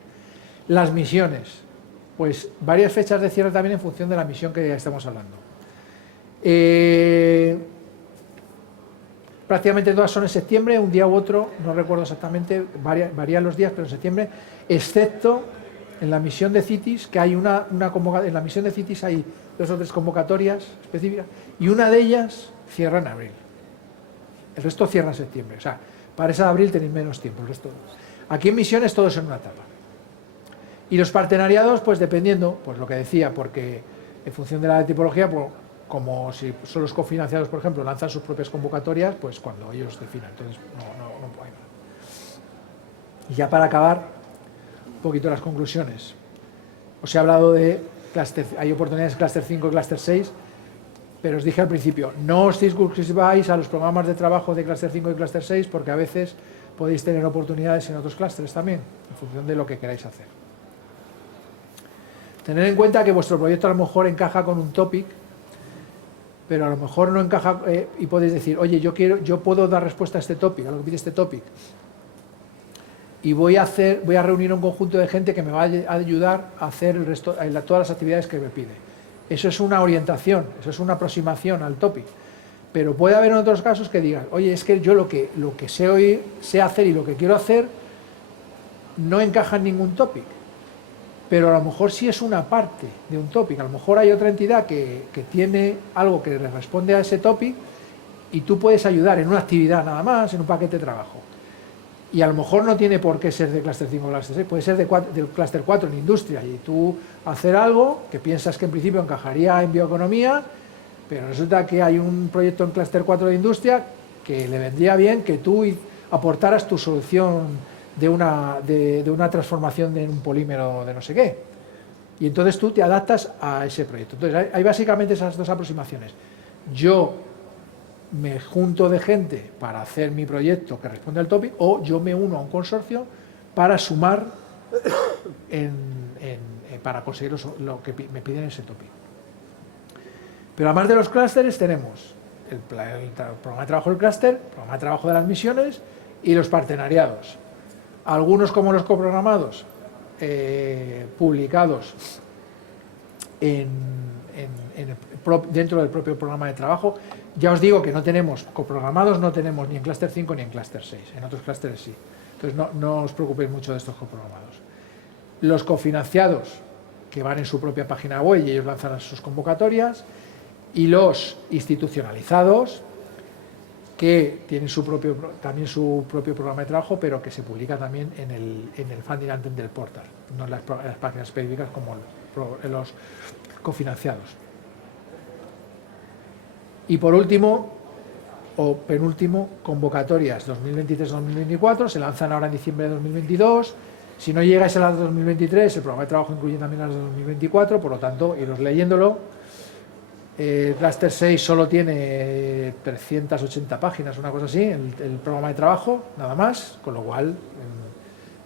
Las misiones, pues varias fechas de cierre también en función de la misión que ya estamos hablando. Prácticamente todas son en septiembre, un día u otro, no recuerdo exactamente, varían los días, pero en septiembre, excepto en la misión de CITES, que hay una convocatoria. En la misión de CITES hay 2 o 3 convocatorias específicas, y una de ellas cierra en abril. El resto cierra en septiembre. O sea, para esa de abril tenéis menos tiempo. El resto. Aquí en misiones todo es en una etapa. Y los partenariados, pues dependiendo, pues lo que decía, porque en función de la tipología, pues, como si son los cofinanciados, por ejemplo, lanzan sus propias convocatorias, pues cuando ellos definan. Entonces, no hay nada. Y ya para acabar, un poquito las conclusiones. Os he hablado de hay oportunidades en Cluster 5 y Cluster 6, pero os dije al principio, no os circunscribáis a los programas de trabajo de Cluster 5 y Cluster 6, porque a veces podéis tener oportunidades en otros clústeres también, en función de lo que queráis hacer. Tener en cuenta que vuestro proyecto a lo mejor encaja con un topic, pero a lo mejor no encaja, y podéis decir, oye, yo puedo dar respuesta a este topic, a lo que pide este topic, y voy a reunir un conjunto de gente que me va a ayudar a hacer todas las actividades que me pide. Eso es una orientación, eso es una aproximación al topic. Pero puede haber en otros casos que digan, oye, es que yo lo que sé hacer y lo que quiero hacer no encaja en ningún topic. Pero a lo mejor sí es una parte de un topic. A lo mejor hay otra entidad que tiene algo que le responde a ese topic y tú puedes ayudar en una actividad nada más, en un paquete de trabajo. Y a lo mejor no tiene por qué ser de Cluster 5 o Cluster 6, puede ser del Cluster 4 en industria, y tú hacer algo que piensas que en principio encajaría en bioeconomía, pero resulta que hay un proyecto en Cluster 4 de industria que le vendría bien que tú aportaras tu solución de una transformación de un polímero de no sé qué. Y entonces tú te adaptas a ese proyecto. Entonces hay básicamente esas dos aproximaciones. Yo me junto de gente para hacer mi proyecto que responde al topic, o yo me uno a un consorcio para sumar para conseguir lo que me piden ese topic. Pero además de los clústeres tenemos el programa de trabajo del clúster, el programa de trabajo de las misiones y los partenariados. Algunos, como los coprogramados, publicados dentro del propio programa de trabajo. Ya os digo que no tenemos coprogramados, no tenemos ni en Cluster 5 ni en Cluster 6, en otros clústeres sí. Entonces no os preocupéis mucho de estos coprogramados. Los cofinanciados, que van en su propia página web y ellos lanzan sus convocatorias, y los institucionalizados, que tienen también su propio programa de trabajo, pero que se publica también en el Funding Anthem del portal, no en las páginas específicas como los cofinanciados. Y por último, o penúltimo, convocatorias 2023-2024, se lanzan ahora en diciembre de 2022. Si no llegáis a las de 2023, el programa de trabajo incluye también las de 2024, por lo tanto, iros leyéndolo. El Cluster 6 solo tiene 380 páginas, una cosa así, el programa de trabajo, nada más, con lo cual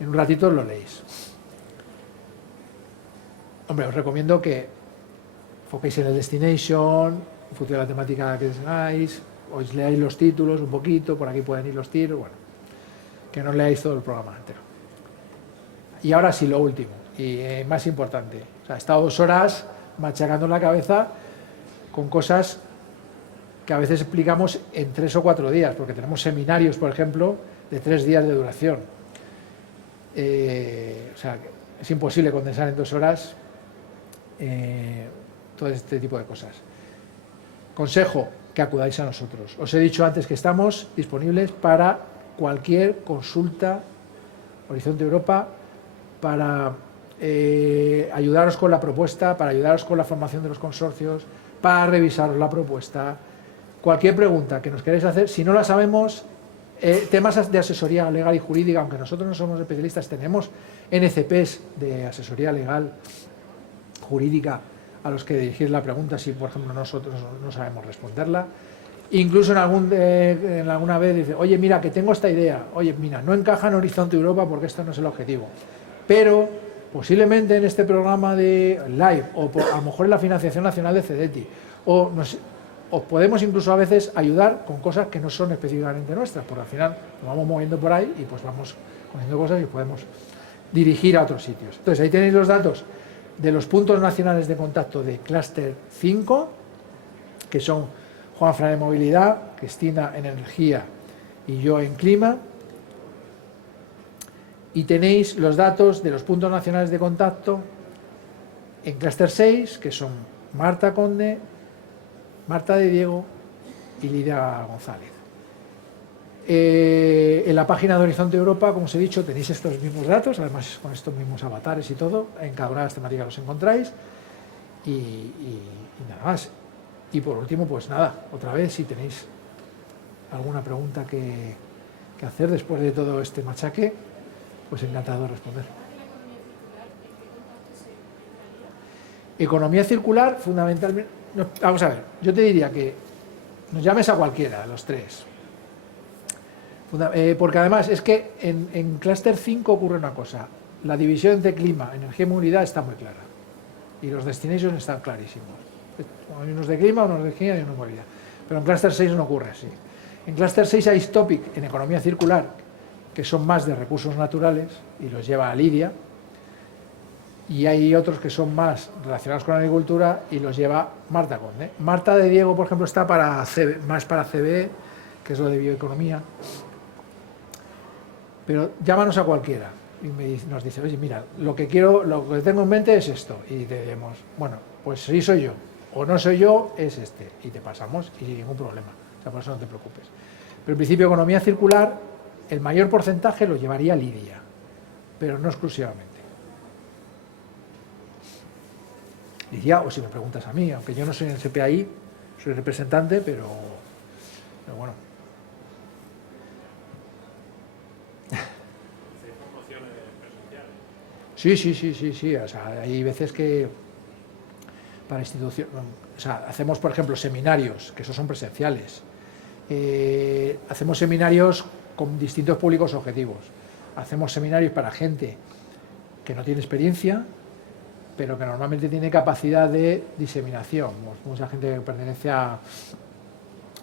en un ratito lo leéis. Hombre, os recomiendo que enfoquéis en el destination, en función de la temática que tengáis, os leáis los títulos un poquito, por aquí pueden ir los tiros, bueno, que no leáis todo el programa entero. Y ahora sí, lo último, y más importante, o sea, he estado 2 horas machacando la cabeza con cosas que a veces explicamos en 3 o 4 días, porque tenemos seminarios, por ejemplo, de 3 días de duración. O sea, es imposible condensar en 2 horas todo este tipo de cosas. Consejo, que acudáis a nosotros. Os he dicho antes que estamos disponibles para cualquier consulta, Horizonte Europa, para ayudaros con la propuesta, para ayudaros con la formación de los consorcios, para revisaros la propuesta, cualquier pregunta que nos queráis hacer, si no la sabemos, temas de asesoría legal y jurídica, aunque nosotros no somos especialistas, tenemos NCPs de asesoría legal, jurídica, a los que dirigir la pregunta si, por ejemplo, nosotros no sabemos responderla. Incluso en alguna vez dice, oye, mira, que tengo esta idea, oye, mira, no encaja en Horizonte Europa porque esto no es el objetivo, pero posiblemente en este programa de live, o a lo mejor en la financiación nacional de CEDETI, os podemos incluso a veces ayudar con cosas que no son específicamente nuestras, porque al final nos vamos moviendo por ahí y pues vamos cogiendo cosas y podemos dirigir a otros sitios. Entonces ahí tenéis los datos de los puntos nacionales de contacto de Cluster 5, que son Juanfran en movilidad, Cristina en energía y yo en clima. Y tenéis los datos de los puntos nacionales de contacto en Cluster 6, que son Marta Conde, Marta de Diego y Lidia González. En la página de Horizonte Europa, como os he dicho, tenéis estos mismos datos, además con estos mismos avatares y todo, en cada una de las temáticas los encontráis y nada más. Y por último, pues nada, otra vez, si tenéis alguna pregunta que hacer después de todo este machaque, pues encantado de responder. Economía circular, fundamentalmente... No, vamos a ver, yo te diría que nos llames a cualquiera de los 3. Porque además es que en Cluster 5 ocurre una cosa. La división entre clima, energía y movilidad está muy clara. Y los destinations están clarísimos. Hay unos de clima, unos de energía y unos de movilidad. Pero en Cluster 6 no ocurre así. En Cluster 6 hay topic en economía circular, que son más de recursos naturales, y los lleva Lidia. Y hay otros que son más relacionados con la agricultura y los lleva Marta Conde. Marta de Diego, por ejemplo, está más para CBE, que es lo de bioeconomía. Pero llámanos a cualquiera y nos dice, oye, mira, lo que tengo en mente es esto. Y te diremos, bueno, pues sí soy yo, o no soy yo, es este. Y te pasamos y sin ningún problema. O sea, por eso no te preocupes. Pero en principio, economía circular, el mayor porcentaje lo llevaría Lidia, pero no exclusivamente. Lidia, o si me preguntas a mí, aunque yo no soy en el CPAI, soy representante, pero bueno. Sí. O sea, hay veces que para instituciones, o sea, hacemos, por ejemplo, seminarios, que esos son presenciales. Hacemos seminarios con distintos públicos objetivos. Hacemos seminarios para gente que no tiene experiencia, pero que normalmente tiene capacidad de diseminación. Mucha gente que pertenece a,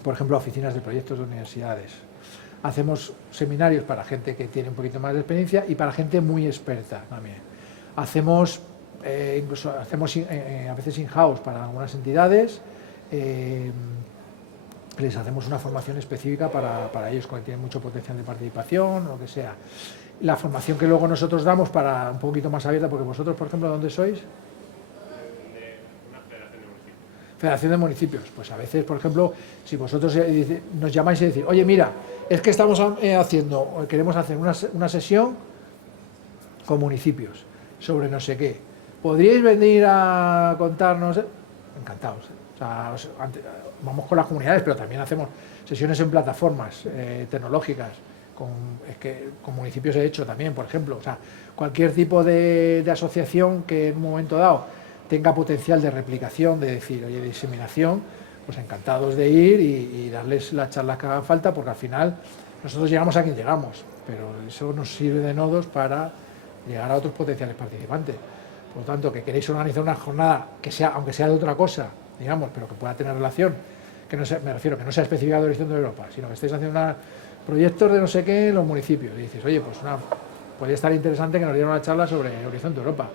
por ejemplo, a oficinas de proyectos de universidades. Hacemos seminarios para gente que tiene un poquito más de experiencia y para gente muy experta también. Hacemos, incluso hacemos a veces in-house para algunas entidades, les hacemos una formación específica para ellos que tienen mucho potencial de participación, o lo que sea. La formación que luego nosotros damos para un poquito más abierta, porque vosotros, por ejemplo, ¿dónde sois? De una federación de municipios. Federación de Municipios. Pues a veces, por ejemplo, si vosotros nos llamáis y decís, oye, mira, es que estamos queremos hacer una sesión con municipios sobre no sé qué. ¿Podríais venir a contarnos? Encantados. O sea, vamos con las comunidades, pero también hacemos sesiones en plataformas tecnológicas. Es que con municipios he hecho también, por ejemplo. O sea, cualquier tipo de asociación que en un momento dado tenga potencial de replicación, de decir, oye, de diseminación, pues encantados de ir y darles las charlas que hagan falta, porque al final nosotros llegamos a quien llegamos, pero eso nos sirve de nodos para llegar a otros potenciales participantes. Por lo tanto, que queréis organizar una jornada que sea, aunque sea de otra cosa, digamos, pero que pueda tener relación, que no sea, me refiero, que no sea específica de Horizonte de Europa, sino que estéis haciendo proyectos de no sé qué en los municipios, y dices, oye, pues podría estar interesante que nos dieran una charla sobre Horizonte Europa,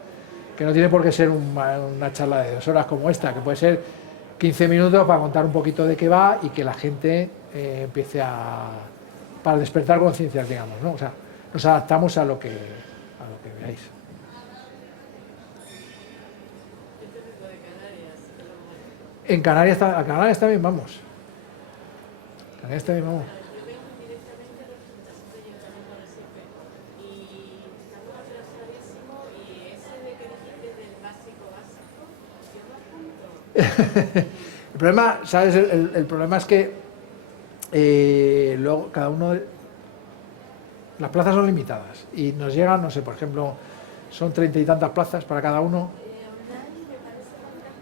que no tiene por qué ser una charla de 2 horas como esta, que puede ser 15 minutos para contar un poquito de qué va y que la gente empiece para despertar conciencias, digamos, ¿no? O sea, nos adaptamos a lo que veáis. En Canarias, a Canarias también vamos. Canarias también vamos. El problema, ¿sabes? El problema es que luego cada uno... Las plazas son limitadas y nos llegan, no sé, por ejemplo, son 30 y tantas plazas para cada uno.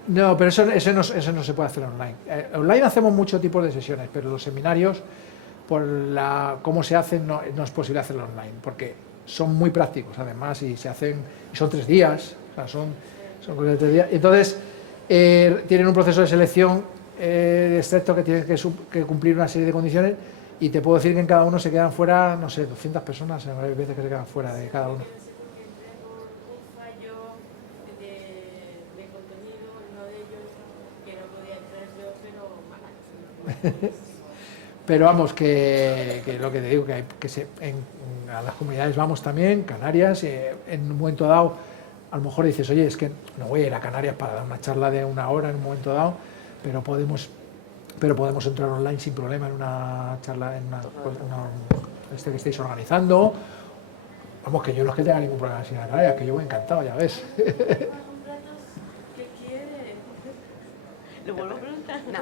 No, pero eso no se puede hacer online. Online hacemos muchos tipos de sesiones, pero los seminarios, por cómo se hacen, no es posible hacerlo online, porque son muy prácticos además y son 3 días, o sea, son cosas de 3 días. Entonces, tienen un proceso de selección estricto que tienen que cumplir una serie de condiciones y te puedo decir que en cada uno se quedan fuera, no sé, 200 personas, hay veces que se quedan fuera de cada uno. Pero vamos, que lo que te digo, que a las comunidades vamos también, Canarias, en un momento dado, a lo mejor dices, oye, es que no voy a ir a Canarias para dar una charla de 1 hora en un momento dado, pero podemos entrar online sin problema en una charla, que estéis organizando. Vamos, que yo no es que tenga ningún problema sin Canarias, que yo voy encantado, ya ves. ¿Qué quiere? ¿Le vuelvo a preguntar? No.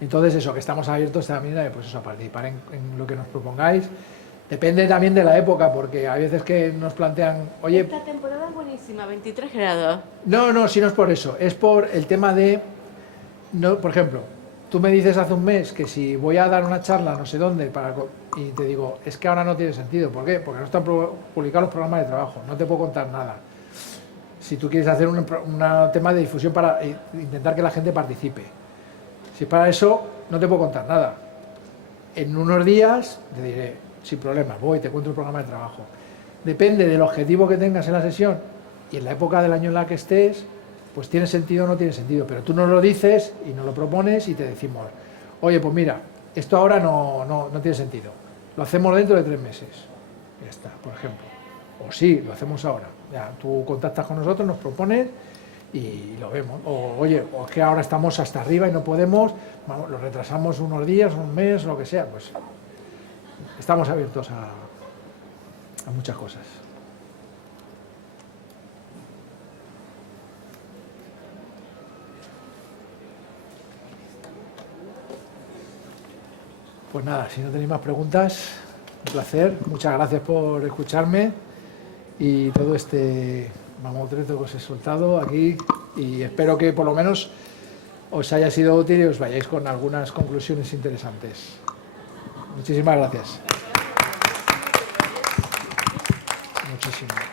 Entonces eso, que estamos abiertos también pues eso, a participar en lo que nos propongáis. Depende también de la época, porque a veces que nos plantean, oye... Esta temporada es buenísima, 23 grados. No, si no es por eso, es por el tema de... por ejemplo, tú me dices hace un mes que si voy a dar una charla no sé dónde, y te digo, es que ahora no tiene sentido. ¿Por qué? Porque no están publicados los programas de trabajo, no te puedo contar nada. Si tú quieres hacer un tema de difusión para intentar que la gente participe. Si para eso no te puedo contar nada. En unos días te diré, sin problema, voy, te cuento el programa de trabajo. Depende del objetivo que tengas en la sesión y en la época del año en la que estés, pues tiene sentido o no tiene sentido. Pero tú nos lo dices y nos lo propones y te decimos, oye, pues mira, esto ahora no tiene sentido. Lo hacemos dentro de 3 meses. Ya está, por ejemplo. O sí, lo hacemos ahora. Ya, tú contactas con nosotros, nos propones y lo vemos. O oye, o es que ahora estamos hasta arriba y no podemos, vamos, lo retrasamos unos días, un mes, lo que sea, pues estamos abiertos a muchas cosas. Pues nada, si no tenéis más preguntas, un placer, muchas gracias por escucharme y todo este mamotreto que os he soltado aquí, y espero que por lo menos os haya sido útil y os vayáis con algunas conclusiones interesantes. Muchísimas gracias. Muchísimas.